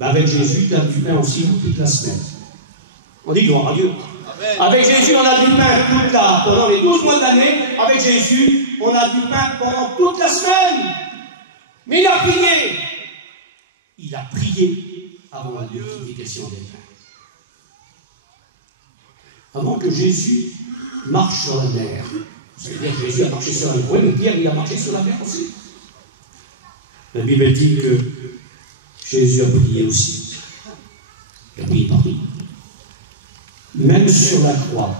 Avec Jésus, il a du pain aussi pour toute la semaine. On dit gloire à Dieu. Amen. Avec Jésus, on a du pain pendant les 12 mois de l'année. Avec Jésus, on a du pain pendant toute la semaine. Mais il a prié. Il a prié avant la multiplication des pains. avant que Jésus marche sur la mer. Vous savez dire que Jésus a marché sur la mer. Oui, mais Pierre, il a marché sur la mer aussi. La Bible dit que Jésus a prié aussi. Il a prié partout. Même sur la croix.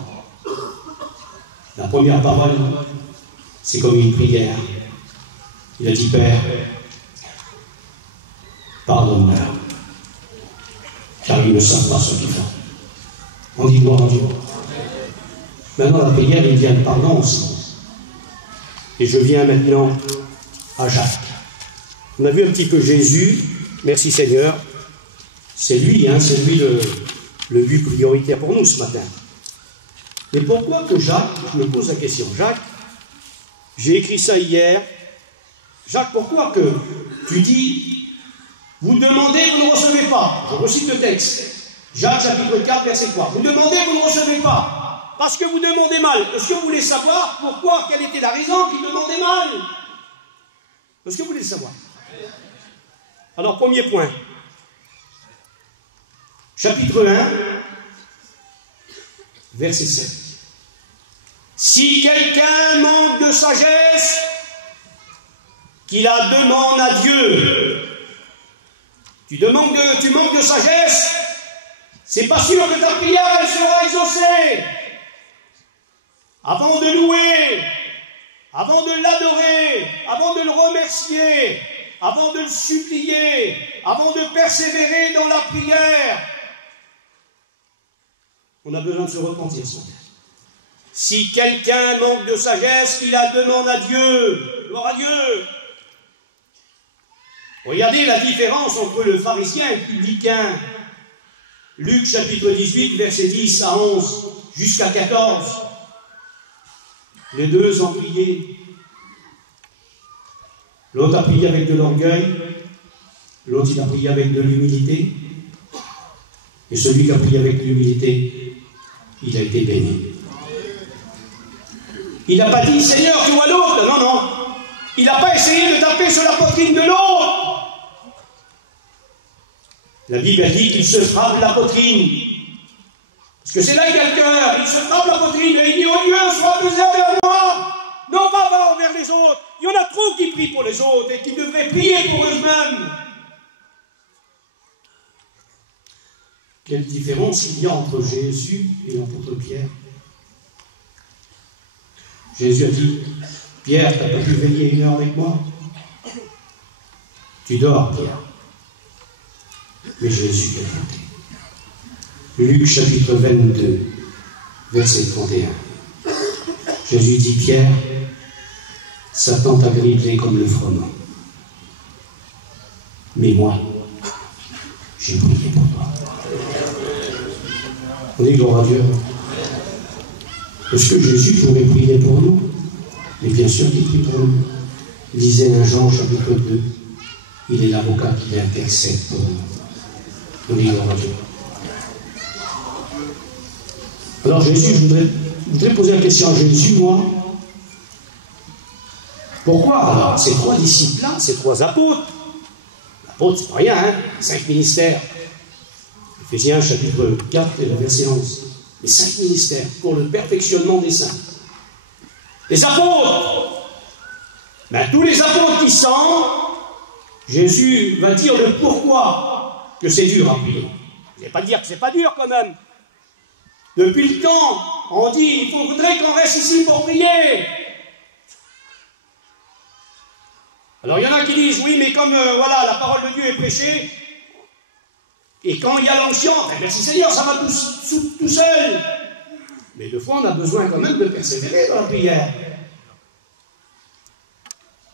La première parole, c'est comme une prière. Il a dit, Père, pardonne-moi, car ils ne savent pas ce qu'ils font. On dit gloire à Dieu. Maintenant, la prière, il vient de pardon aussi. Et je viens maintenant à Jacques. On a vu un petit peu Jésus, merci Seigneur. C'est lui, c'est lui le but prioritaire pour nous ce matin. Mais pourquoi que Jacques, je me pose la question, Jacques, j'ai écrit ça hier, Jacques, pourquoi que tu dis, vous demandez, vous ne recevez pas? Je recite le texte. Jacques chapitre 4, verset 3. Vous demandez, vous ne recevez pas. Parce que vous demandez mal. Est-ce que vous voulez savoir pourquoi, quelle était la raison qu'il demandait mal? Est-ce que vous voulez savoir? Alors, premier point. Chapitre 1, verset 7. Si quelqu'un manque de sagesse, qu'il la demande à Dieu. Tu manques de sagesse, c'est pas sûr que ta prière elle sera exaucée. Avant de louer, avant de l'adorer, avant de le remercier, avant de le supplier, avant de persévérer dans la prière, on a besoin de se repentir ce matin. Si quelqu'un manque de sagesse, qu'il la demande à Dieu. Gloire à Dieu. Regardez la différence entre le pharisien et le publicain. Luc chapitre 18, versets 10 à 11, jusqu'à 14. Les deux ont prié. L'autre a prié avec de l'orgueil, l'autre il a prié avec de l'humilité. Et celui qui a prié avec l'humilité, il a été béni. Il n'a pas dit, Seigneur, tu vois l'autre. Non, non. Il n'a pas essayé de taper sur la poitrine de l'autre. La Bible dit qu'il se frappe la poitrine. Parce que c'est là qu'il a le cœur. Il se frappe la poitrine et il dit, oh Dieu, sois plus envers moi. Non pas envers les autres. Il y en a trop qui prient pour les autres et qui devraient prier pour eux-mêmes. Quelle différence il y a entre Jésus et l'apôtre Pierre? Jésus a dit, Pierre, tu n'as pas pu veiller 1 heure avec moi? Tu dors, Pierre. Mais Jésus t'a tenté. Luc chapitre 22, verset 31. Jésus dit, Pierre, Satan t'a grippé comme le froment. Mais moi, j'ai prié pour toi. On dit gloire à Dieu. Est-ce que Jésus pourrait prier pour nous? Mais bien sûr qu'il prie pour nous. Lisez 1 Jean chapitre 2. Il est l'avocat qui intercède pour nous. On dit gloire à Dieu. Alors Jésus, je voudrais poser la question à Jésus, moi. Pourquoi alors ces 3 disciples-là, ces 3 apôtres? L'apôtre, c'est pas rien, 5 ministères. Éphésiens chapitre 4 et le verset 11. Les 5 ministères pour le perfectionnement des saints. Les apôtres, tous les apôtres qui sont, Jésus va dire le pourquoi que c'est dur à prier. Vous n'allez pas dire que c'est pas dur quand même. Depuis le temps, on dit il faudrait qu'on reste ici pour prier. Alors il y en a qui disent oui, mais comme voilà, la parole de Dieu est prêchée, et quand il y a l'onction, merci Seigneur, ça va tout seul. Mais des fois, on a besoin quand même de persévérer dans la prière.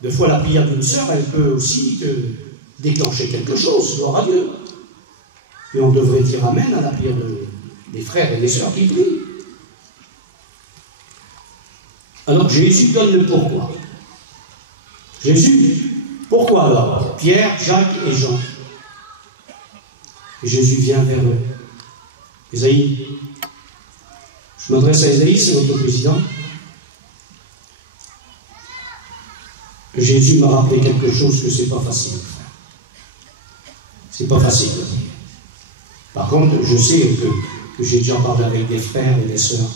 Des fois, la prière d'une sœur, elle peut aussi déclencher quelque chose, gloire à Dieu. Et on devrait dire amen à la prière des frères et des sœurs qui prient. Alors Jésus donne le pourquoi. Jésus, pourquoi alors? Pierre, Jacques et Jean. Et Jésus vient vers eux. Isaïe. Je m'adresse à Isaïe, c'est notre président. Jésus m'a rappelé quelque chose que c'est pas facile de faire. C'est pas facile de dire. Par contre, je sais que que j'ai déjà parlé avec des frères et des sœurs.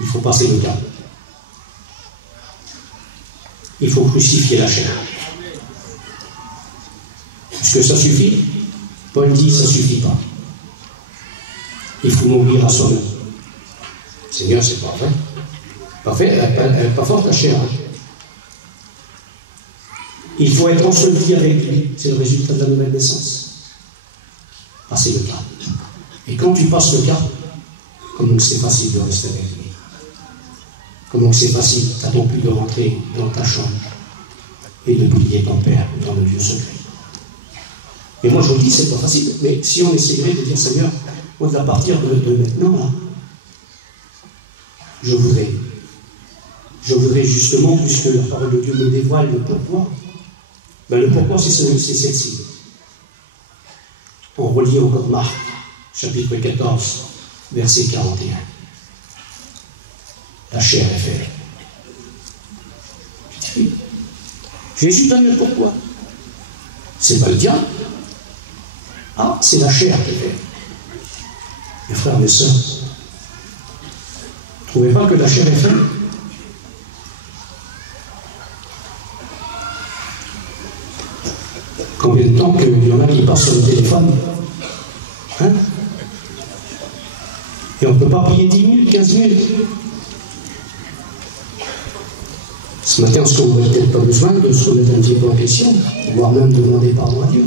Il faut passer le cap. Il faut crucifier la chair. Est-ce que ça suffit? Paul dit, ça ne suffit pas. Il faut mourir à soi-même. Seigneur, c'est pas vrai. Pas fait, elle n'est pas forte la chair. Hein. Il faut être enseveli avec lui. C'est le résultat de la nouvelle naissance. Passer le cap. Et quand tu passes le cap, comment c'est facile de rester avec lui. Comment c'est facile, t'attends plus de rentrer dans ta chambre et de prier ton Père dans le lieu secret. Et moi je vous dis, c'est pas facile, mais si on essaierait de dire, Seigneur, moi à partir de maintenant, là, je voudrais justement, puisque la parole de Dieu me dévoile le pourquoi, ben le pourquoi c'est celle-ci. On relit encore Marc, chapitre 14, verset 41. La chair est faible. Jésus donne le pourquoi. C'est pas le diable. Ah, c'est la chair qui est faible. Mes frères, mes sœurs, vous ne trouvez pas que la chair est faible? Combien de temps qu'il y en a qui passent sur le téléphone? Hein? Et on ne peut pas prier 10 minutes, 15 minutes. Ce matin, est-ce qu'on n'aurait peut-être pas besoin de se remettre un petit peu en question, voire même de demander pardon à Dieu?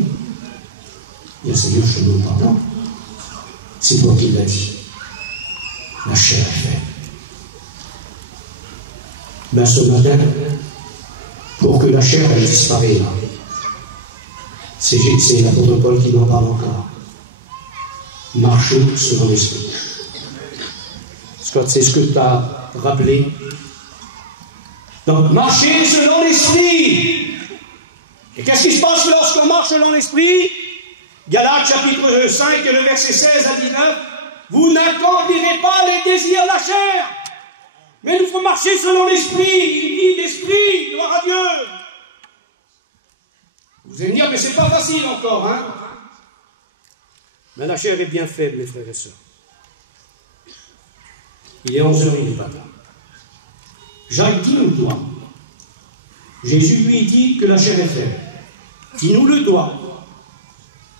Bien, Seigneur, je te demande pardon. C'est toi qui l'as dit. La chair est faible. Ben, ce matin, pour que la chair elle disparaisse, là, c'est l'apôtre Paul qui m'en parle encore. Marcher selon l'esprit. Scott, c'est ce que tu as rappelé. Donc, marcher selon l'esprit. Et qu'est-ce qui se passe lorsqu'on marche selon l'esprit? Galates chapitre 5, le verset 16 à 19. Vous n'accomplirez pas les désirs de la chair. Mais il faut marcher selon l'esprit. Une vie d'esprit, gloire à Dieu. Vous allez me dire, mais c'est pas facile encore, hein? Mais la chair est bien faible, mes frères et sœurs. Il est 11h du matin. Jacques dit nous doit. Jésus lui dit que la chair est faible. Il nous le doit.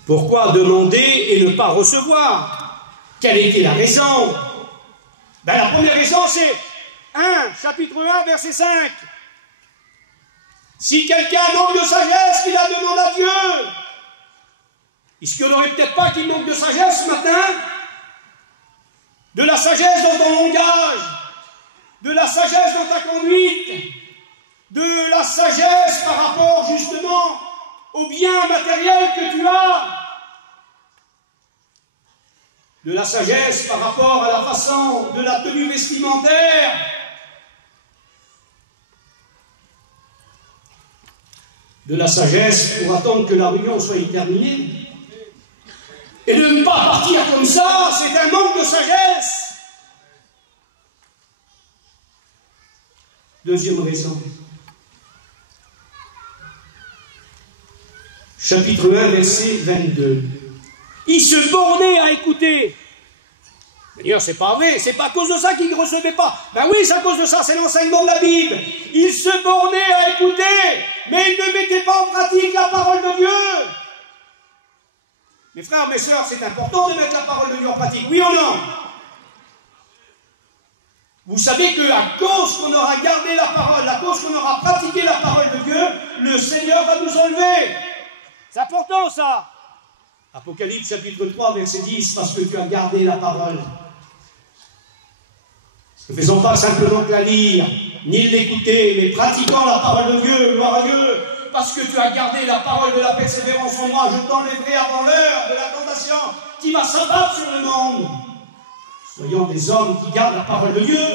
Pourquoi demander et ne pas recevoir? Quelle était la raison? Ben, la première raison, c'est 1, chapitre 1, verset 5. Si quelqu'un manque de sagesse, qu'il la demande à Dieu. Est-ce qu'il n'y en aurait peut-être pas qui manque de sagesse ce matin? De la sagesse dans ton langage, de la sagesse dans ta conduite, de la sagesse par rapport justement aux biens matériels que tu as, de la sagesse par rapport à la façon de la tenue vestimentaire, de la sagesse pour attendre que la réunion soit terminée. Et de ne pas partir comme ça, c'est un manque de sagesse. Deuxième raison. Chapitre 1, verset 22. Il se bornait à écouter. D'ailleurs, c'est pas vrai, c'est pas à cause de ça qu'il ne recevait pas. Ben oui, c'est à cause de ça, c'est l'enseignement de la Bible. Il se bornait à écouter, mais il ne mettait pas en pratique la parole de Dieu. Mes frères, mes sœurs, c'est important de mettre la parole de Dieu en pratique, oui ou non? Vous savez qu'à cause qu'on aura gardé la parole, à cause qu'on aura pratiqué la parole de Dieu, le Seigneur va nous enlever. C'est important ça. Apocalypse chapitre 3, verset 10, parce que tu as gardé la parole. Ne faisons pas simplement que la lire, ni l'écouter, mais pratiquant la parole de Dieu, gloire à Dieu. Parce que tu as gardé la parole de la persévérance en moi, je t'enlèverai avant l'heure de la tentation qui va s'abattre sur le monde. Soyons des hommes qui gardent la parole de Dieu.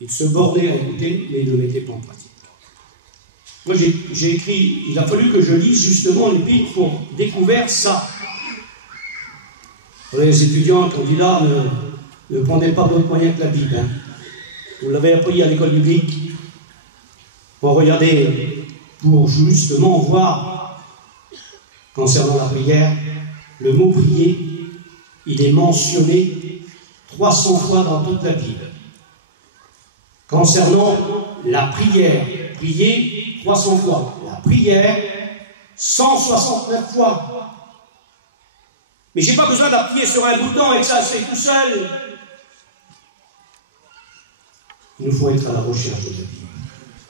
Il se bornait à écouter, mais il ne le mettait pas en pratique. Moi, j'ai écrit, il a fallu que je lise justement les Bibles pour découvrir ça. Les étudiants, candidats, ne prenaient pas d'autre moyen que la Bible. Hein. Vous l'avez appris à l'école biblique. On regardait pour justement voir concernant la prière, le mot prier, il est mentionné 300 fois dans toute la Bible. Concernant la prière, prier 300 fois. La prière, 169 fois. Mais je n'ai pas besoin d'appuyer sur un bouton et que ça se fait tout seul. Il nous faut être à la recherche de la Bible.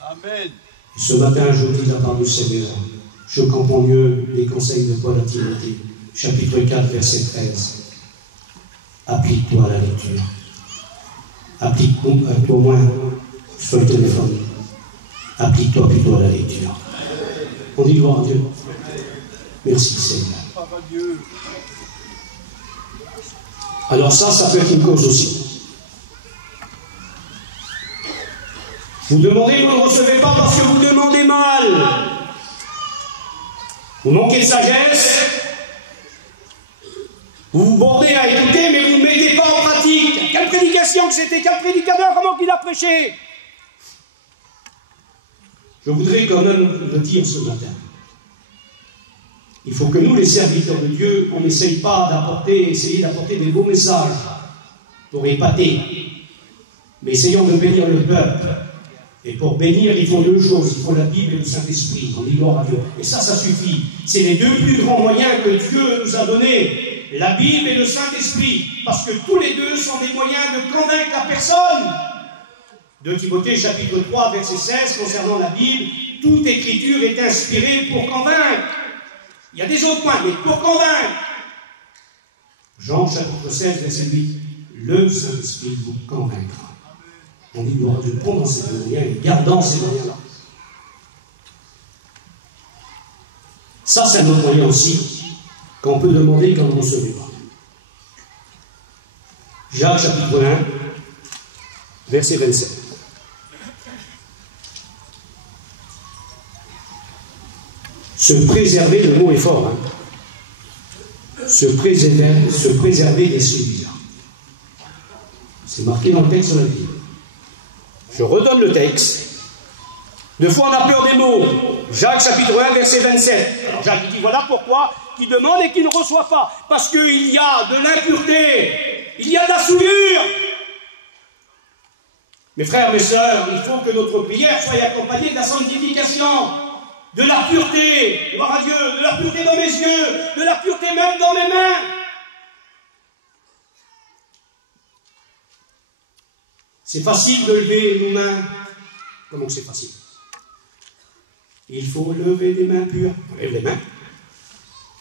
Amen. Et ce matin, je dis de la part du Seigneur, je comprends mieux les conseils de Paul à Timothée, chapitre 4, verset 13. Applique-toi à la lecture. Applique-toi au moins sur le téléphone. Applique-toi plutôt à la lecture. On dit gloire à Dieu. Merci Seigneur. Alors ça peut être une cause aussi. Vous demandez, vous ne recevez pas parce que vous demandez mal. Vous manquez de sagesse. Vous vous bordez à écouter, mais vous ne mettez pas en pratique. Quelle prédication que c'était, quel prédicateur, comment qu'il a prêché. Je voudrais quand même le dire ce matin. Il faut que nous, les serviteurs de Dieu, on n'essaye pas essayer d'apporter des beaux messages pour épater. Mais essayons de bénir le peuple. Et pour bénir, il faut deux choses. Il faut la Bible et le Saint-Esprit. On dit gloire à Dieu. Et ça suffit. C'est les deux plus grands moyens que Dieu nous a donnés. La Bible et le Saint-Esprit. Parce que tous les deux sont des moyens de convaincre la personne. 2 Timothée, chapitre 3, verset 16, concernant la Bible, toute écriture est inspirée pour convaincre. Il y a des autres points, mais pour convaincre. Jean, chapitre 16, verset 8, le Saint-Esprit vous convaincra. On dit gloire à Dieu, prendre ces moyens et gardant ces moyens-là. Ça, c'est un autre moyen aussi qu'on peut demander quand on ne recevait pas. Jacques, chapitre 1, verset 27. Se préserver, le mot est fort, hein. Se préserver des souillures. C'est marqué dans le texte de la Bible. Je redonne le texte. Deux fois on a peur des mots. Jacques chapitre 1 verset 27. Alors Jacques dit voilà pourquoi qui demande et qui ne reçoit pas. Parce qu'il y a de l'impureté. Il y a de la souillure. Mes frères, mes sœurs, il faut que notre prière soit accompagnée de la sanctification, de la pureté, gloire à Dieu, de la pureté dans mes yeux, de la pureté même dans mes mains. C'est facile de lever nos mains. Comment que c'est facile? Il faut lever des mains pures. On lève les mains.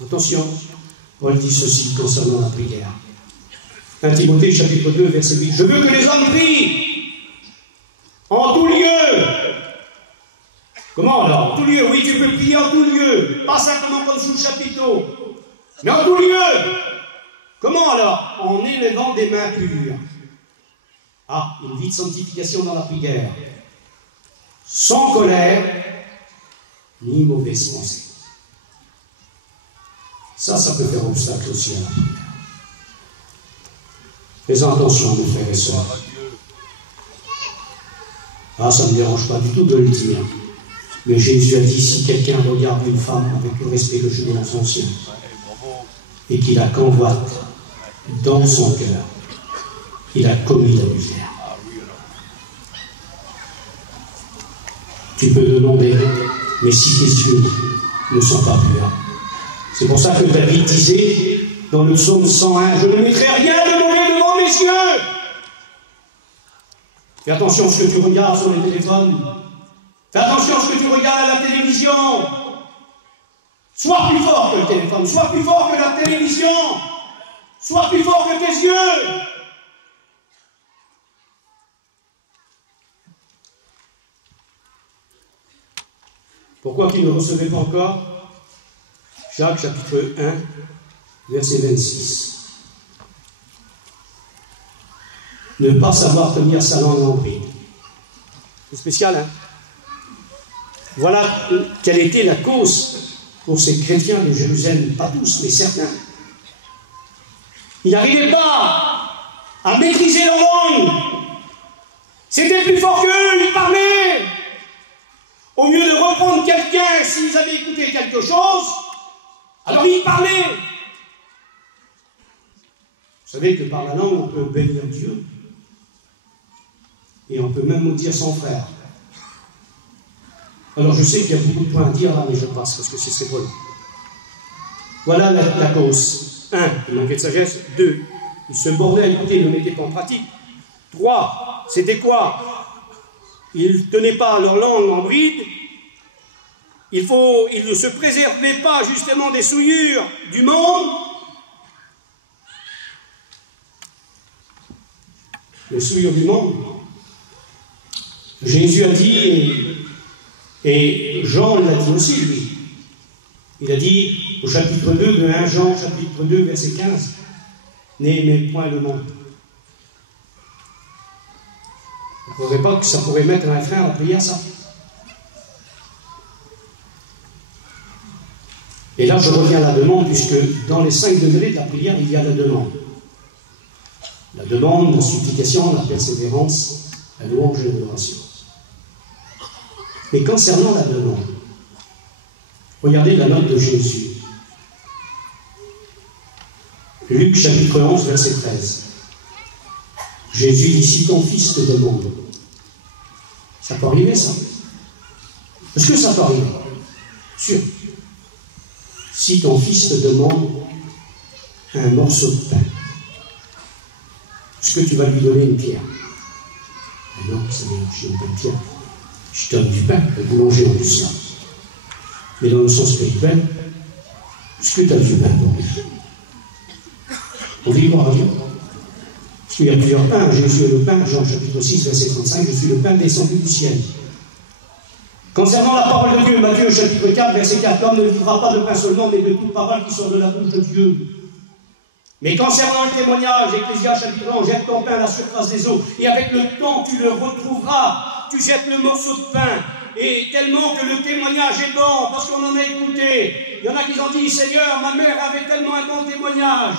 Attention, Paul dit ceci concernant la prière. 1 Timothée, chapitre 2, verset 8. Je veux que les hommes prient en tout lieu. Comment alors? En tout lieu, oui, tu peux prier en tout lieu. Pas simplement comme sous le chapiteau, mais en tout lieu. Comment alors? En élevant des mains pures. Ah, une vie de sanctification dans la prière. Sans colère, ni mauvaise pensée. Ça peut faire obstacle aussi à la prière. Fais attention, mes frères et sœurs. Ah, ça ne me dérange pas du tout de le dire. Mais Jésus a dit, si quelqu'un regarde une femme avec le respect que je donne à son sien, et qu'il la convoite dans son cœur, il a commis l'adultère. Tu peux demander, mais si tes yeux ne sont pas purs. C'est pour ça que David disait dans le psaume 101, je ne mettrai rien de mauvais devant mes yeux. Fais attention à ce que tu regardes sur les téléphones. Fais attention à ce que tu regardes à la télévision. Sois plus fort que le téléphone, sois plus fort que la télévision, sois plus fort que tes yeux. Pourquoi qu'ils ne recevaient pas encore? Jacques chapitre 1, verset 26. Ne pas savoir tenir sa langue en bride. C'est spécial, hein? Voilà quelle était la cause pour ces chrétiens de Jérusalem, pas tous, mais certains. Ils n'arrivaient pas à maîtriser leur langue. C'était plus fort qu'eux, ils parlaient. Au lieu de reprendre quelqu'un, s'ils avaient écouté quelque chose, Alors il parlait. Vous savez que par la langue, on peut bénir Dieu. Et on peut même maudire son frère. Alors je sais qu'il y a beaucoup de points à dire là, mais je passe parce que c'est trop long. Voilà la cause. 1. Il manquait de sagesse. 2. Ils se bordaient à écouter, ils ne mettaient pas en pratique. 3. C'était quoi? Ils ne tenaient pas leur langue en bride. Ils ne se préservaient pas justement des souillures du monde. Les souillures du monde. Jésus a dit, et Jean l'a dit aussi, lui. Il a dit au chapitre 2 de 1 Jean, chapitre 2, verset 15, « N'aimez point le monde. » Vous ne trouvez pas que ça pourrait mettre un frein à la prière, ça? Et là, je reviens à la demande, puisque dans les 5 degrés de la prière, il y a la demande. La demande, la supplication, la persévérance, la louange et l'adoration. Mais concernant la demande, regardez la note de Jésus. Luc chapitre 11, verset 13. Jésus dit, si ton fils te demande, ça peut arriver ça? Est-ce que ça peut arriver? Sûr. Si ton fils te demande un morceau de pain, est-ce que tu vas lui donner une pierre? Mais non, ça veut dire, je donne pas une pierre. Je donne du pain, le boulanger en plus ça. Mais dans le sens spirituel, est-ce que tu as du pain pour lui? On dit gloire à Dieu. Parce qu'il y a plusieurs pains. Jésus est le pain, Jean chapitre 6, verset 35, je suis le pain descendu du ciel. Concernant la parole de Dieu, Matthieu chapitre 4, verset 4, l'homme ne vivra pas de pain seulement, mais de toute parole qui sort de la bouche de Dieu. Mais concernant le témoignage, Ecclésiaste chapitre 11, jette ton pain à la surface des eaux, et avec le temps tu le retrouveras. Tu jettes le morceau de pain, et tellement que le témoignage est bon, parce qu'on en a écouté. Il y en a qui ont dit, Seigneur, ma mère avait tellement un bon témoignage.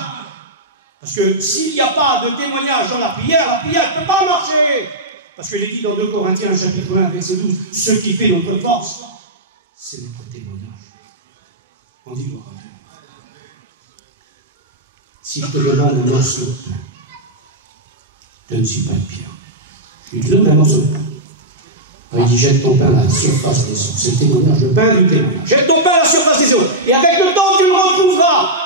Parce que s'il n'y a pas de témoignage dans la prière ne peut pas marcher. Parce que il est dit dans 2 Corinthiens, chapitre 1, verset 12, ce qui fait notre force, c'est notre témoignage. On dit gloire à Dieu. Si je te demande un morceau de pain, je ne suis pas une pierre. Je te donne un morceau de pain. Alors, il dit, jette ton pain à la surface des eaux. C'est le témoignage, le pain du témoignage. Jette ton pain à la surface des eaux. Et avec le temps, tu le retrouveras.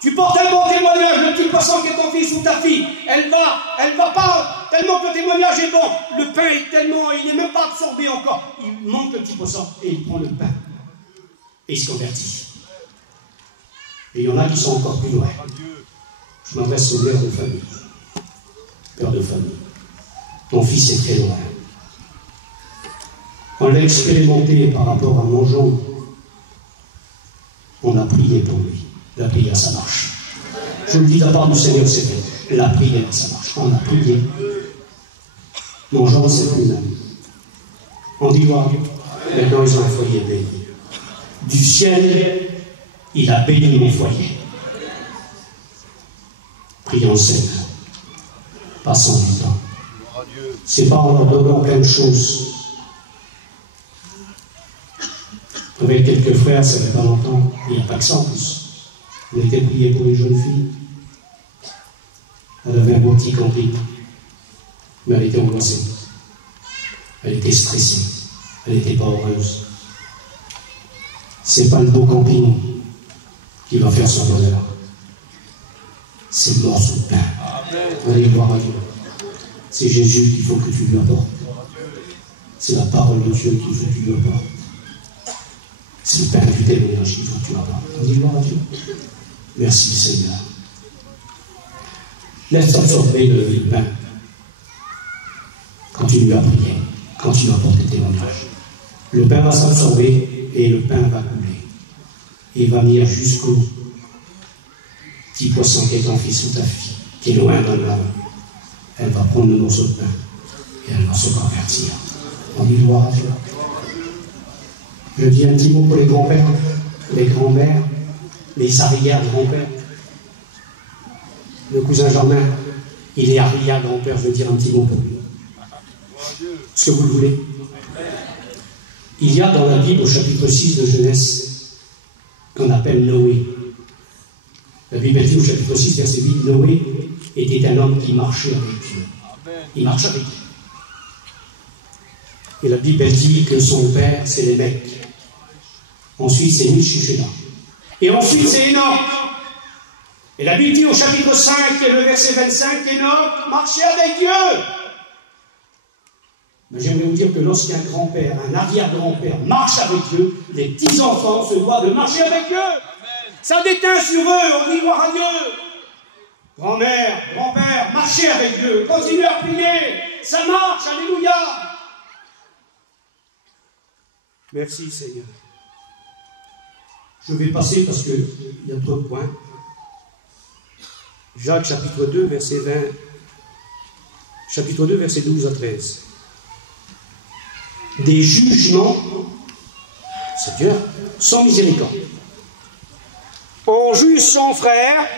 Tu portes un bon témoignage, le petit poisson qui est ton fils ou ta fille, elle va pas, tellement que le témoignage est bon. Le pain est tellement, il n'est même pas absorbé encore. Il manque le petit poisson et il prend le pain. Et il se convertit. Et il y en a qui sont encore plus loin. Je m'adresse aux mères de famille. Père de famille. Ton fils est très loin. On l'a expérimenté par rapport à mon gendre. On a prié pour lui. La prière, ça marche. Je le dis de la part du Seigneur, c'est fait. La prière, ça marche. On a prié. Mon gendre, c'est plus même. On dit gloire. Maintenant, ils ont un foyer béni. Du ciel, il a béni mon foyer. Prions Seigneur. Passons du temps. C'est pas en leur donnant plein de choses. Avec quelques frères, ça fait pas longtemps. Il n'y a pas que ça en plus. On était prié pour une jeune fille. Elle avait un beau petit camping. Mais elle était angoissée. Elle était stressée. Elle n'était pas heureuse. C'est pas le beau camping qui va faire son bonheur. C'est le morceau de pain. Allez voir à Dieu. C'est Jésus qu'il faut que tu lui apportes. C'est la parole de Dieu qu'il faut que tu lui apportes. C'est le pain du témoignage qu'il faut que tu apportes. On dit gloire à Dieu. Merci Seigneur. Laisse absorber le pain quand tu lui as prié, quand tu lui as apporté témoignage. Le pain va s'absorber et le pain va couler. Et il va venir jusqu'au petit poisson qui est ton fils ou ta fille, qui est loin dans l'âme. Elle va prendre le morceau de pain et elle va se convertir. On dit gloire à Dieu. Je dis un petit mot pour les grands-pères, les grands-mères, les arrière-grands-pères. Le cousin Germain, il est arrière-grand-père, je veux dire un petit mot pour lui. Est-ce que vous le voulez? Il y a dans la Bible, au chapitre 6 de Genèse, qu'on appelle Noé. La Bible dit au chapitre 6, verset 8, Noé était un homme qui marchait avec Dieu. Il marche avec Dieu. Et la Bible dit que son père, c'est Lémec. Ensuite, c'est Mithushélah. Et ensuite, c'est Enoch. Et la Bible dit au chapitre 5, et le verset 25, Enoch marchait avec Dieu. Mais j'aimerais vous dire que lorsqu'un grand-père, un arrière-grand-père marche avec Dieu, les petits-enfants se doivent de marcher avec Dieu. Ça déteint sur eux, on dit gloire à Dieu. Grand-mère, grand-père, marchez avec Dieu, continuez à prier, ça marche, alléluia. Merci Seigneur. Je vais passer parce qu'il y a trop de points. Jacques chapitre 2, verset 20, chapitre 2, verset 12 à 13. Des jugements, Seigneur, sans miséricorde. On juge son frère,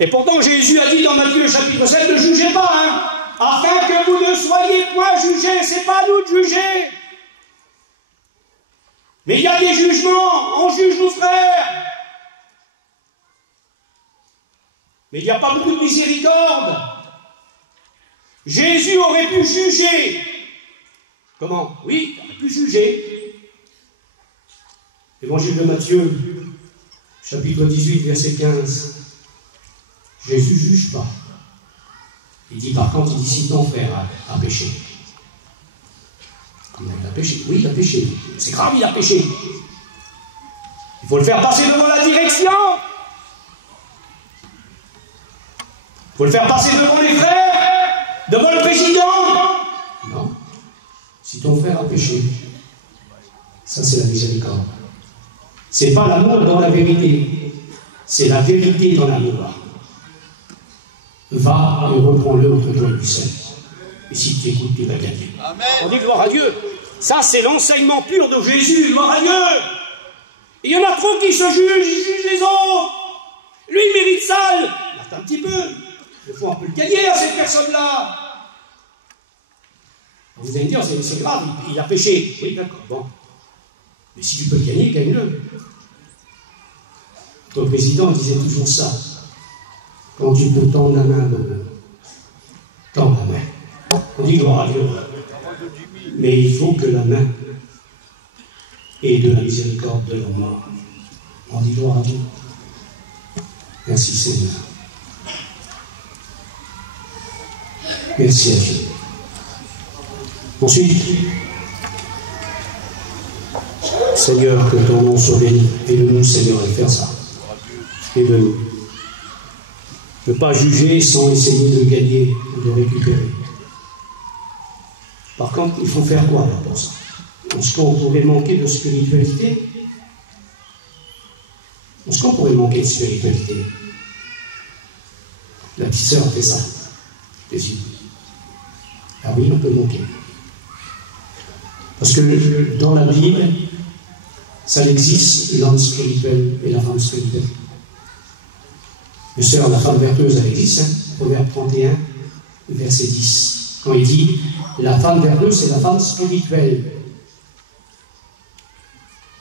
et pourtant Jésus a dit dans Matthieu chapitre 7, ne jugez pas, hein, afin que vous ne soyez point jugés, c'est pas à nous de juger. Mais il y a des jugements, on juge nos frères. Mais il n'y a pas beaucoup de miséricorde. Jésus aurait pu juger. Comment? Oui, il aurait pu juger. Évangile de Matthieu, chapitre 18, verset 15. Jésus ne juge pas. Il dit par contre, il dit si ton frère a péché. Comment il a péché? Oui, il a péché. C'est grave, il a péché. Il faut le faire passer devant la direction. Il faut le faire passer devant les frères, devant le président. Non. Si ton frère a péché, ça c'est la miséricorde. C'est pas l'amour dans la vérité, c'est la vérité dans l'amour. Va et reprends-le autre jour du Seigneur. Et si tu écoutes, tu vas gagner. Amen. On dit gloire à Dieu. Ça, c'est l'enseignement pur de Jésus. Gloire à Dieu. Il y en a trop qui se jugent, ils jugent les autres. Lui, il mérite ça. Il attend un petit peu. Il faut un peu le gagner à cette personne-là. Vous allez me dire, c'est grave, il a péché. Oui, d'accord, bon. Mais si tu peux le gagner, gagne-le. Notre président disait toujours ça. Quand tu peux tendre la main, tends la main. On dit gloire à Dieu. Mais il faut que la main ait de la miséricorde de l'homme. On dit gloire à Dieu. Merci Seigneur. Merci à Dieu. Ensuite, Seigneur, que ton nom soit béni. Aide-nous, Seigneur, à faire ça. Aide-nous. Ne pas juger sans essayer de gagner ou de récupérer. Par contre, il faut faire quoi là pour ça? Est-ce qu'on pourrait manquer de spiritualité? Est-ce qu'on pourrait manquer de spiritualité? La petite sœur a fait ça. Ah oui, on peut manquer. Parce que dans la Bible, ça existe, l'homme spirituel et la femme spirituelle. Le sœur, la femme vertueuse, elle existe, hein? Proverbe 31, verset 10. Quand il dit, la femme vertueuse, c'est la femme spirituelle.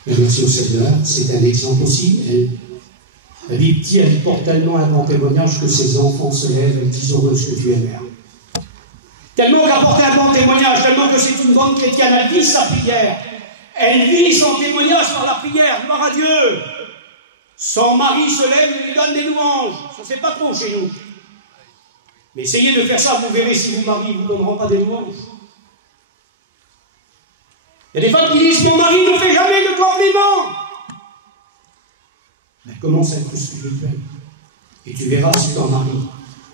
Et merci au Seigneur, c'est un exemple aussi. La Bible dit, elle porte tellement un grand témoignage que ses enfants se lèvent et disent heureuse que tu es mère. Tellement qu'elle porte un bon témoignage, tellement que c'est une bonne chrétienne, elle vit sa prière. Elle vit son témoignage par la prière, gloire à Dieu. Son mari se lève et lui donne des louanges. Ça ne se fait pas trop chez nous. Mais essayez de faire ça, vous verrez si vos maris ne vous donneront pas des louanges. Il y a des femmes qui disent, mon mari ne fait jamais de compliments. Mais commence à être spirituel. Et tu verras si ton mari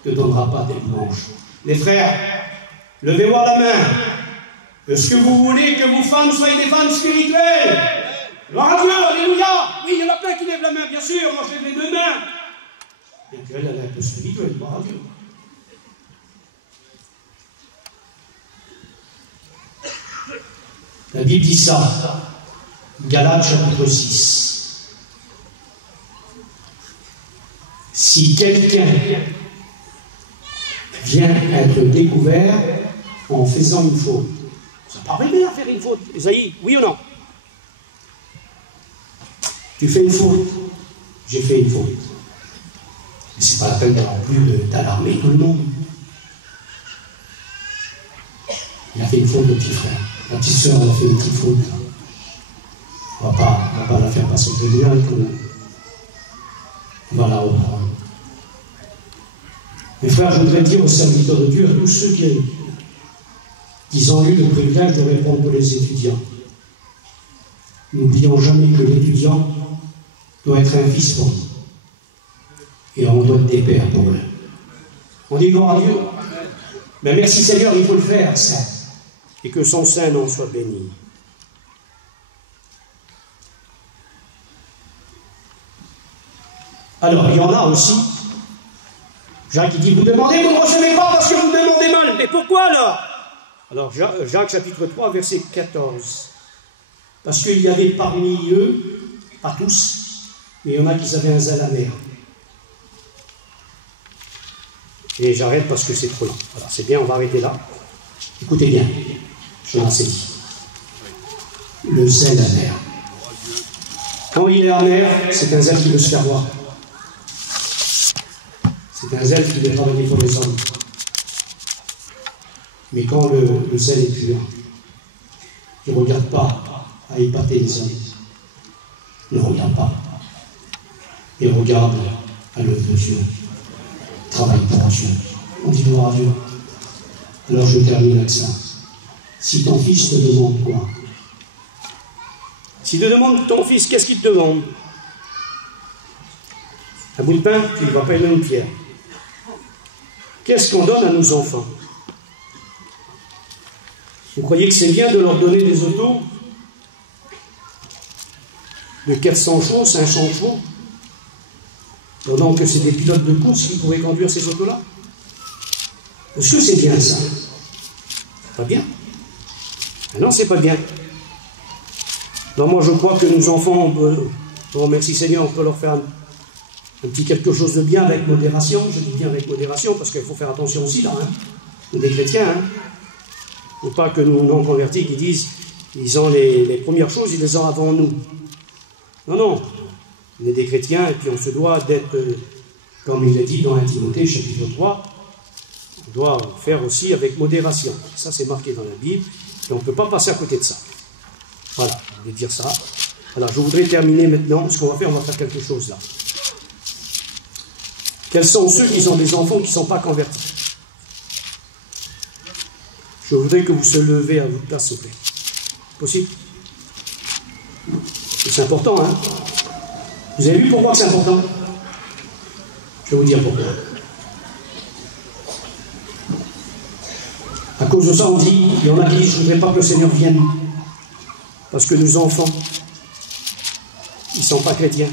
ne te donnera pas des louanges. Les frères, levez-moi la main. Est-ce que vous voulez que vos femmes soient des femmes spirituelles? Gloire à Dieu, alléluia. Oui, il y en a plein qui lèvent la main, bien sûr. Moi, je lève les deux mains. Bien qu'elle est un peu spirituelle, gloire à Dieu. La Bible dit ça. Galates chapitre 6. Si quelqu'un vient être découvert en faisant une faute, ça peut arriver à faire une faute. Esaïe, oui ou non? Tu fais une faute, j'ai fait une faute. Mais ce n'est pas la peine non plus d'alarmer tout le monde. Il a fait une faute, le petit frère. La petite sœur, elle a fait une petite faute. On ne va pas la faire passer au tribunal quand même. On va la reprendre. Mes frères, je voudrais dire aux serviteurs de Dieu, à tous ceux qui ont eu le privilège de répondre pour les étudiants. N'oublions jamais que l'étudiant doit être un fils pour nous. Et on doit être des pères pour eux. On dit gloire à Dieu. Mais merci Seigneur, il faut le faire, ça. Et que son sein en soit béni. Alors, il y en a aussi. Jacques, il dit, vous demandez, vous ne recevez pas parce que vous demandez mal. Mais pourquoi là? Alors, Jacques chapitre 3, verset 14. Parce qu'il y avait parmi eux, pas tous, mais il y en a qui avaient un zèle amer. Et j'arrête parce que c'est trop long. Voilà, c'est bien, on va arrêter là. Écoutez bien, je l'en sais dit. Le zèle amer. Quand il est amer, c'est un zèle qui veut se faire voir. C'est un zèle qui veut travailler pour les hommes. Mais quand le zèle est pur, il ne regarde pas à épater les hommes. Il ne regarde pas. Il regarde à l'œuvre de Dieu. Il travaille pour Dieu. On dit gloire à Dieu. Alors je termine avec ça. Si ton fils te demande quoi? Si te demande ton fils, qu'est-ce qu'il te demande? Un bout de pain, tu ne vas pas aimer une pierre. Qu'est-ce qu'on donne à nos enfants? Vous croyez que c'est bien de leur donner des autos de 400 chevaux, 500 chevaux, pendant que c'est des pilotes de course qui pourraient conduire ces autos-là? Est-ce que c'est bien ça? Pas bien. Non, c'est pas bien. Non, moi je crois que nos enfants, merci Seigneur, on peut leur faire un petit quelque chose de bien avec modération. Je dis bien avec modération parce qu'il faut faire attention aussi là. Hein. On est des chrétiens. Hein. Il ne faut pas que nous non convertis qui disent ils ont les premières choses, ils les ont avant nous. Non, non. On est des chrétiens et puis on se doit d'être, comme il est dit dans 1 Timothée chapitre 3, on doit faire aussi avec modération. Ça c'est marqué dans la Bible et on ne peut pas passer à côté de ça. Voilà, je voulais dire ça. Alors je voudrais terminer maintenant. Ce qu'on va faire, on va faire quelque chose là. Quels sont ceux qui ont des enfants qui ne sont pas convertis? Je voudrais que vous se levez à votre place, s'il vous plaît. Possible? C'est important, hein? Vous avez vu pourquoi c'est important? Je vais vous dire pourquoi. À cause de ça, on dit, il y en a qui disent, je ne voudrais pas que le Seigneur vienne. Parce que nos enfants, ils ne sont pas chrétiens.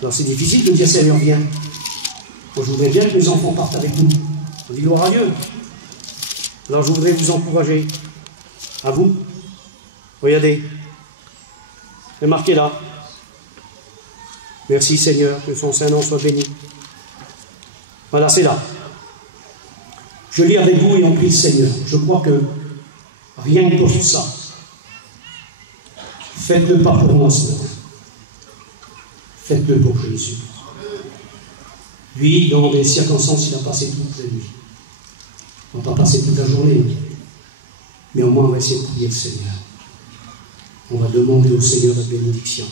Alors c'est difficile de dire Seigneur, viens. Moi, je voudrais bien que mes enfants partent avec nous. On dit gloire à Dieu. Alors je voudrais vous encourager. À vous. Regardez. C'est marqué là. Merci Seigneur, que son Saint-Nom soit béni. Voilà, c'est là. Je lis avec vous et on prie le Seigneur. Je crois que rien que pour ça, faites-le pas pour moi ce matin. Faites-le pour Jésus. Lui, dans des circonstances, il a passé toute la nuit. On va pas passer toute la journée, mais au moins on va essayer de prier le Seigneur. On va demander au Seigneur la bénédiction.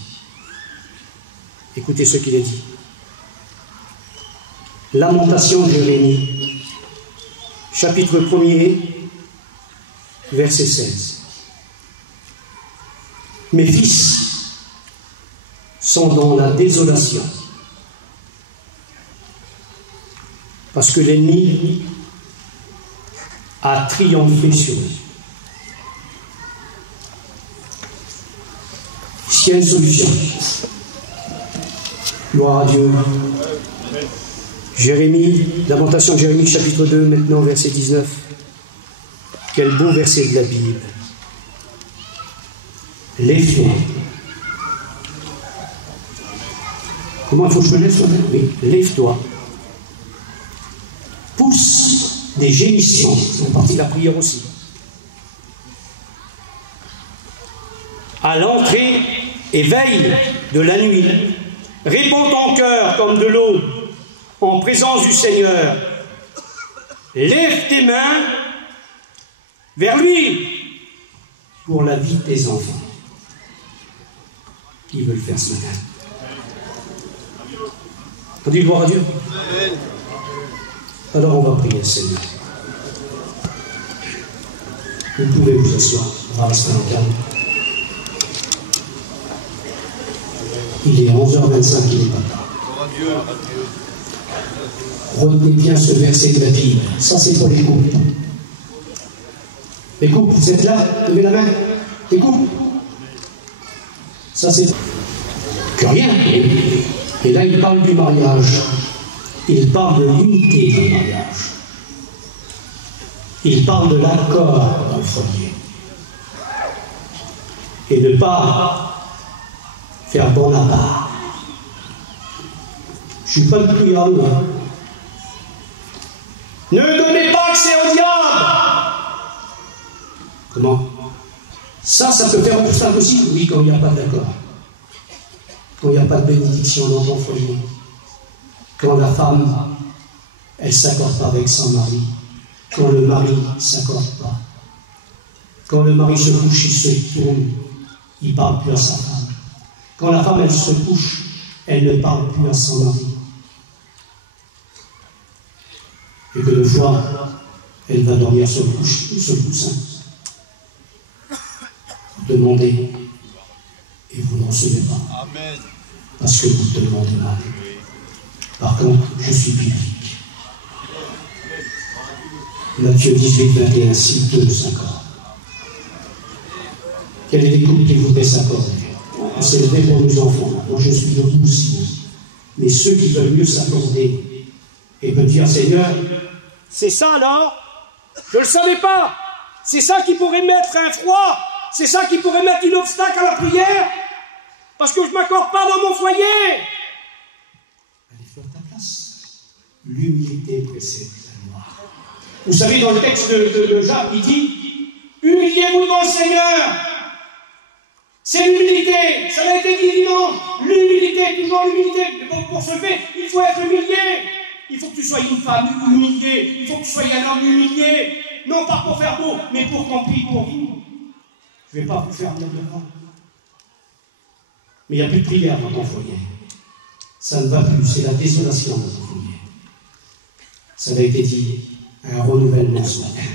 Écoutez ce qu'il a dit. Lamentation de Jérémie, chapitre 1er, verset 16. Mes fils sont dans la désolation, parce que l'ennemi a triomphé sur eux. S'il y a une solution, gloire à Dieu. Jérémie, Lamentation de Jérémie, chapitre 2, maintenant, verset 19. Quel beau verset de la Bible. Lève-toi. Comment il faut que je me lève? Oui, lève-toi. Pousse des gémissements, c'est partie de la prière aussi. À l'entrée et veille de la nuit, réponds ton cœur comme de l'eau en présence du Seigneur. Lève tes mains vers lui pour la vie de tes enfants. Qui veut le faire ce matin? On dit gloire à Dieu. Alors on va prier le Seigneur. Vous pouvez vous asseoir, on va rester en calme. Il est 11h25, il n'est pas tard. Retenez bien ce verset de la Bible. Ça, c'est pour les couples. Les couples, vous êtes là? Levez la main. Les couples. Ça, c'est que rien. Et là, il parle du mariage. Il parle de l'unité du mariage. Il parle de l'accord dans le foyer. Et ne pas faire bon à part. Je ne suis pas le plus grave. Ne donnez pas accès au diable. Comment? Ça peut faire obstacle aussi. Oui, quand il n'y a pas d'accord. Quand il n'y a pas de bénédiction dans ton foyer. Quand la femme, elle ne s'accorde pas avec son mari. Quand le mari ne s'accorde pas. Quand le mari se couche, il se tourne. Il ne parle plus à sa femme. Quand la femme, elle se couche, elle ne parle plus à son mari. Et que le soir, elle va dormir sur le coussin. Vous demandez et vous n'en recevez pas. Amen. Parce que vous demandez mal. Par contre, je suis biblique. Matthieu 18, 21, 6, 2, 50. Quel est les couples qui voudraient s'accorder? On s'est levé pour nos enfants. Moi, je suis debout aussi. Mais ceux qui veulent mieux s'accorder et peuvent dire, Seigneur, c'est ça alors? Je ne le savais pas. C'est ça qui pourrait mettre un froid. C'est ça qui pourrait mettre un obstacle à la prière. Parce que je ne m'accorde pas dans mon foyer. Allez, faire ta place. L'humilité précède la gloire. Vous savez, dans le texte de Jacques, il dit, humiliez-vous devant le Seigneur. C'est l'humilité. Ça a été dit dimanche. L'humilité, toujours l'humilité. Mais pour se lever, il faut être humilié. Il faut que tu sois une femme humiliée. Il faut que tu sois un homme humilié. Non pas pour faire beau, mais pour qu'on prie pour vous. Je ne vais pas vous faire bien devant. Mais il n'y a plus de prière dans ton foyer. Ça ne va plus. C'est la désolation dans ton foyer. Ça a été dit, un renouvellement ce matin.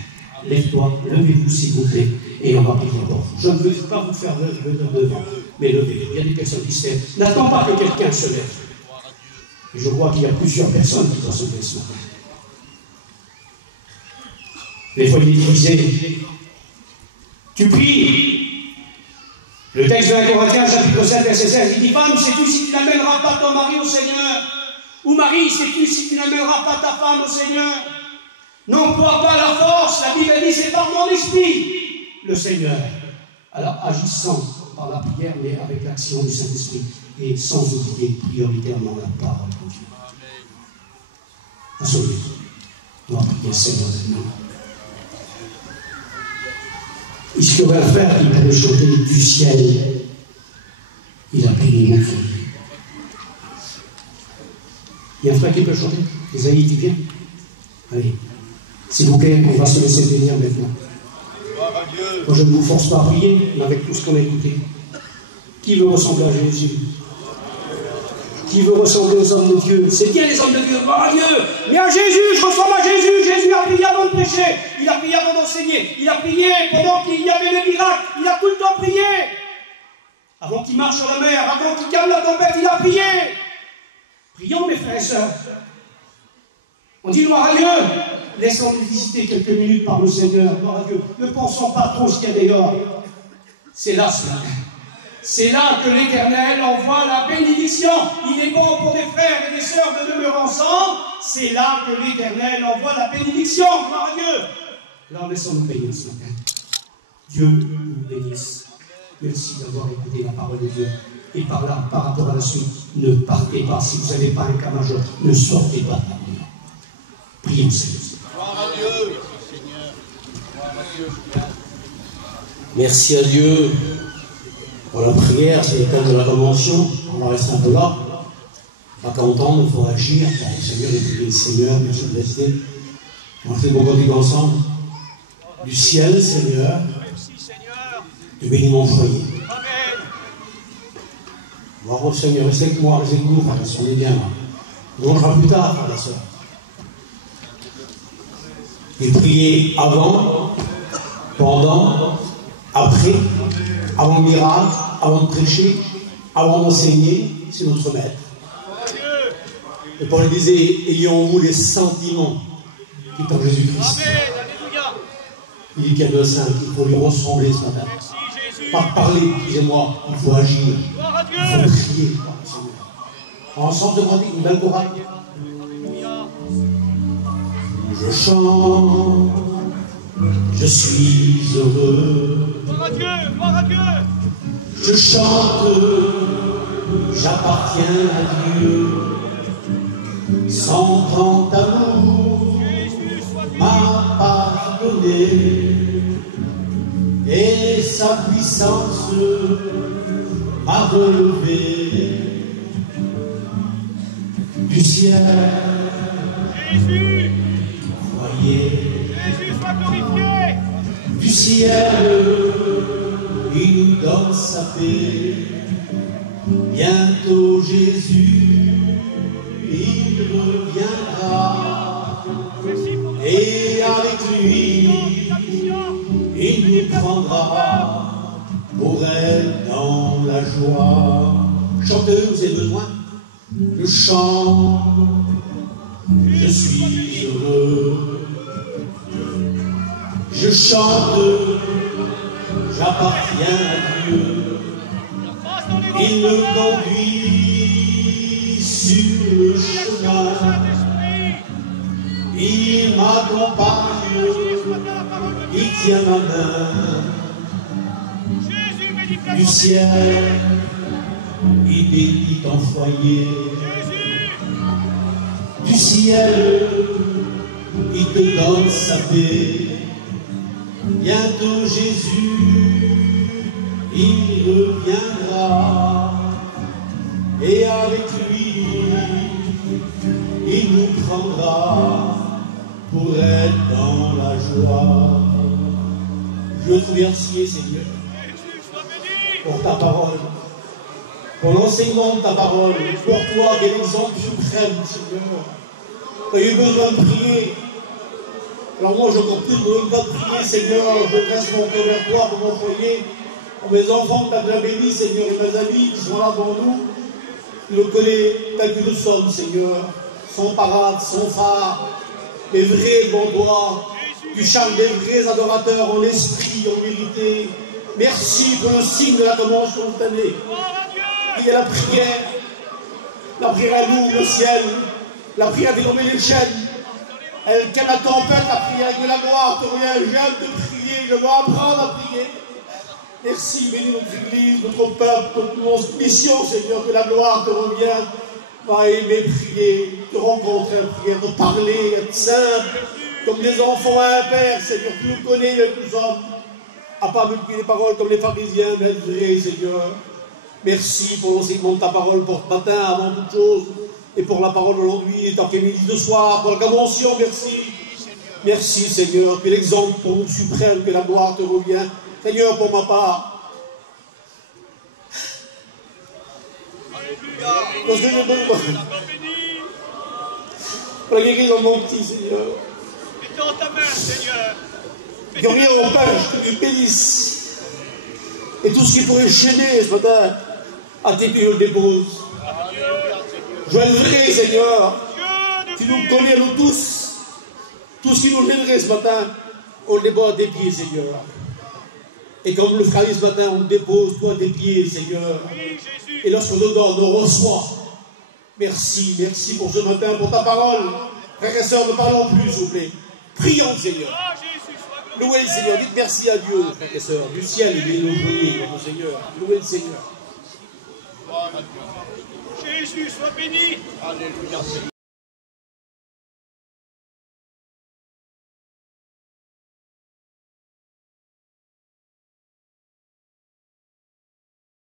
Lève-toi, levez-vous s'il vous plaît, et on va prier pour vous. Je ne veux pas vous faire lever devant, mais levez-vous. Il y a des personnes qui se lèvent. N'attends pas que quelqu'un se lève. Et je vois qu'il y a plusieurs personnes qui doivent se lever ce matin. Les foyers divisés. Tu pries. Le texte de 1 Corinthiens, chapitre 7, verset 16, il dit, femme, sais-tu si tu n'amèneras pas ton mari au Seigneur? Ou mari, sais-tu si tu n'amèneras pas ta femme au Seigneur? N'emploie pas la force, la Bible dit, c'est par mon esprit, le Seigneur. Alors, agissant par la prière, mais avec l'action du Saint-Esprit, et sans oublier prioritairement la parole de Dieu. Asseyez-vous. On va prier le Seigneur maintenant. Est-ce qu'il y aurait un frère qui pourrait chanter du ciel? Il a béni mon frère. Il y a un frère qui peut chanter? Isaïe, tu viens? Allez. S'il vous plaît, on va se laisser bénir maintenant. Moi, je ne vous force pas à prier, mais avec tout ce qu'on a écouté. Qui veut ressembler à Jésus? Qui veut ressembler aux hommes de Dieu? C'est bien les hommes de Dieu, gloire à Dieu. Mais à Jésus, je ressemble à Jésus. Jésus a prié avant de prêcher. Il a prié avant d'enseigner. Il a prié pendant qu'il y avait des miracles. Il a tout le temps prié. Avant qu'il marche sur la mer, avant qu'il calme la tempête, il a prié. Prions, mes frères et sœurs. On dit gloire à Dieu. Laissons-nous visiter quelques minutes par le Seigneur. Gloire à Dieu. Ne pensons pas trop ce qu'il y a dehors. C'est là, ce matin. C'est là que l'Éternel envoie la bénédiction. Il est bon pour des frères et des sœurs de demeurer ensemble. C'est là que l'Éternel envoie la bénédiction. Gloire à Dieu. Alors laissons-nous bénir ce matin. Dieu nous bénisse. Merci d'avoir écouté la parole de Dieu. Et par là, par rapport à la suite, ne partez pas. Si vous n'avez pas un cas majeur, ne sortez pas de la maison. Prions, Seigneur. Gloire à Dieu. Merci à Dieu pour la prière, c'est le thème de la convention. On va rester un peu là. Pas qu'à entendre, il faut agir. Bon, Seigneur, et puis Seigneur, merci de rester. On fait bon côté ensemble. Du ciel, Seigneur, tu bénis mon foyer. Voir au Seigneur, restez avec moi, restez avec nous, frère, on est bien là. On rentrera plus tard, frère et soeur. Et prier avant, pendant, après, avant le miracle, avant de prêcher, avant d'enseigner, c'est notre maître. Et Paul disait, ayons en vous les sentiments qui sont en Jésus-Christ. Il dit qu'il y a deux saints, il faut lui ressembler ce matin. Pas parler, excusez-moi, il faut agir. Il faut prier. Ensemble, demandez une belle chorale. Je chante, je suis heureux. Gloire à Dieu, gloire à Dieu. Je chante, j'appartiens à Dieu. Sans grand amour m'a pardonné et sa puissance m'a relevé du ciel. Jésus, Voyez, Jésus, sois glorifié. du ciel, il nous donne sa paix. Bientôt Jésus, il reviendra. Et avec lui, il nous prendra pour être dans la joie. Chantez, vous avez besoin? Je chante, je suis heureux. Je chante, j'appartiens à Dieu. Il me conduit sur le chemin. Il m'accompagne, il tient ma main. Du ciel, il bénit ton foyer. Du ciel, il te donne sa paix. Bientôt Jésus, il reviendra. Et avec lui, il nous prendra pour être dans la joie. Je veux te remercier, Seigneur, pour ta parole, pour l'enseignement de ta parole, pour toi, quel exemple suprême, Seigneur. Tu as eu besoin de prier. Alors moi, j'ai encore plus besoin de prier, Seigneur. Je dresse mon cœur vers toi pour mon foyer, pour mes enfants que tu as déjà bénis, Seigneur, et mes amis qui sont là devant nous. Tu nous connais tel que nous sommes, Seigneur, sans parade, sans phare, mais vrais devant toi. Tu charges des vrais adorateurs en esprit, en vérité. Merci pour le signe de la convention de cette année. Il y a la prière à nous, le ciel, la prière dénommer les chaînes. Elle calme la tempête, la prière de la gloire te revient. J'aime de prier, je veux apprendre à prier. Merci, bénis notre Église, notre peuple, notre mission, Seigneur, que la gloire te revient. Va aimer prier, te rencontrer à prière, te parler, être simple, comme des enfants à un père, Seigneur. Tu nous connais, nous sommes. À pas multiplier les paroles comme les pharisiens, mais être vrai, Seigneur. Merci pour l'enseignement de ta parole pour ce matin, avant toute chose, et pour la parole aujourd'hui, et après-midi, de soir, pour la convention, merci. Merci, Seigneur, que l'exemple pour nous suprême, que la gloire te revient. Seigneur, pour ma part, parce que j'ai besoin pour la guérison de mon petit, Seigneur. Et dans ta main, Seigneur. Que rien n'empêche que tu bénisses. Et tout ce qui pourrait gêner ce matin, à tes pieds, je le dépose. Je veux être vrai, Seigneur. Tu nous connais, nous tous. Tout ce qui nous gênerait ce matin, on le dépose à tes pieds, Seigneur. Et comme le frère dit ce matin, on le dépose, toi, à tes pieds, Seigneur. Et lorsqu'on nous donne, on reçoit. Merci, merci pour ce matin, pour ta parole. Frères et sœurs, ne parlons plus, s'il vous plaît. Prions, Seigneur. Louez le Seigneur. Dites merci à Dieu, frères et sœurs. Du ciel, il est loué, notre Seigneur. Louez le Seigneur. Jésus, sois béni. Alléluia.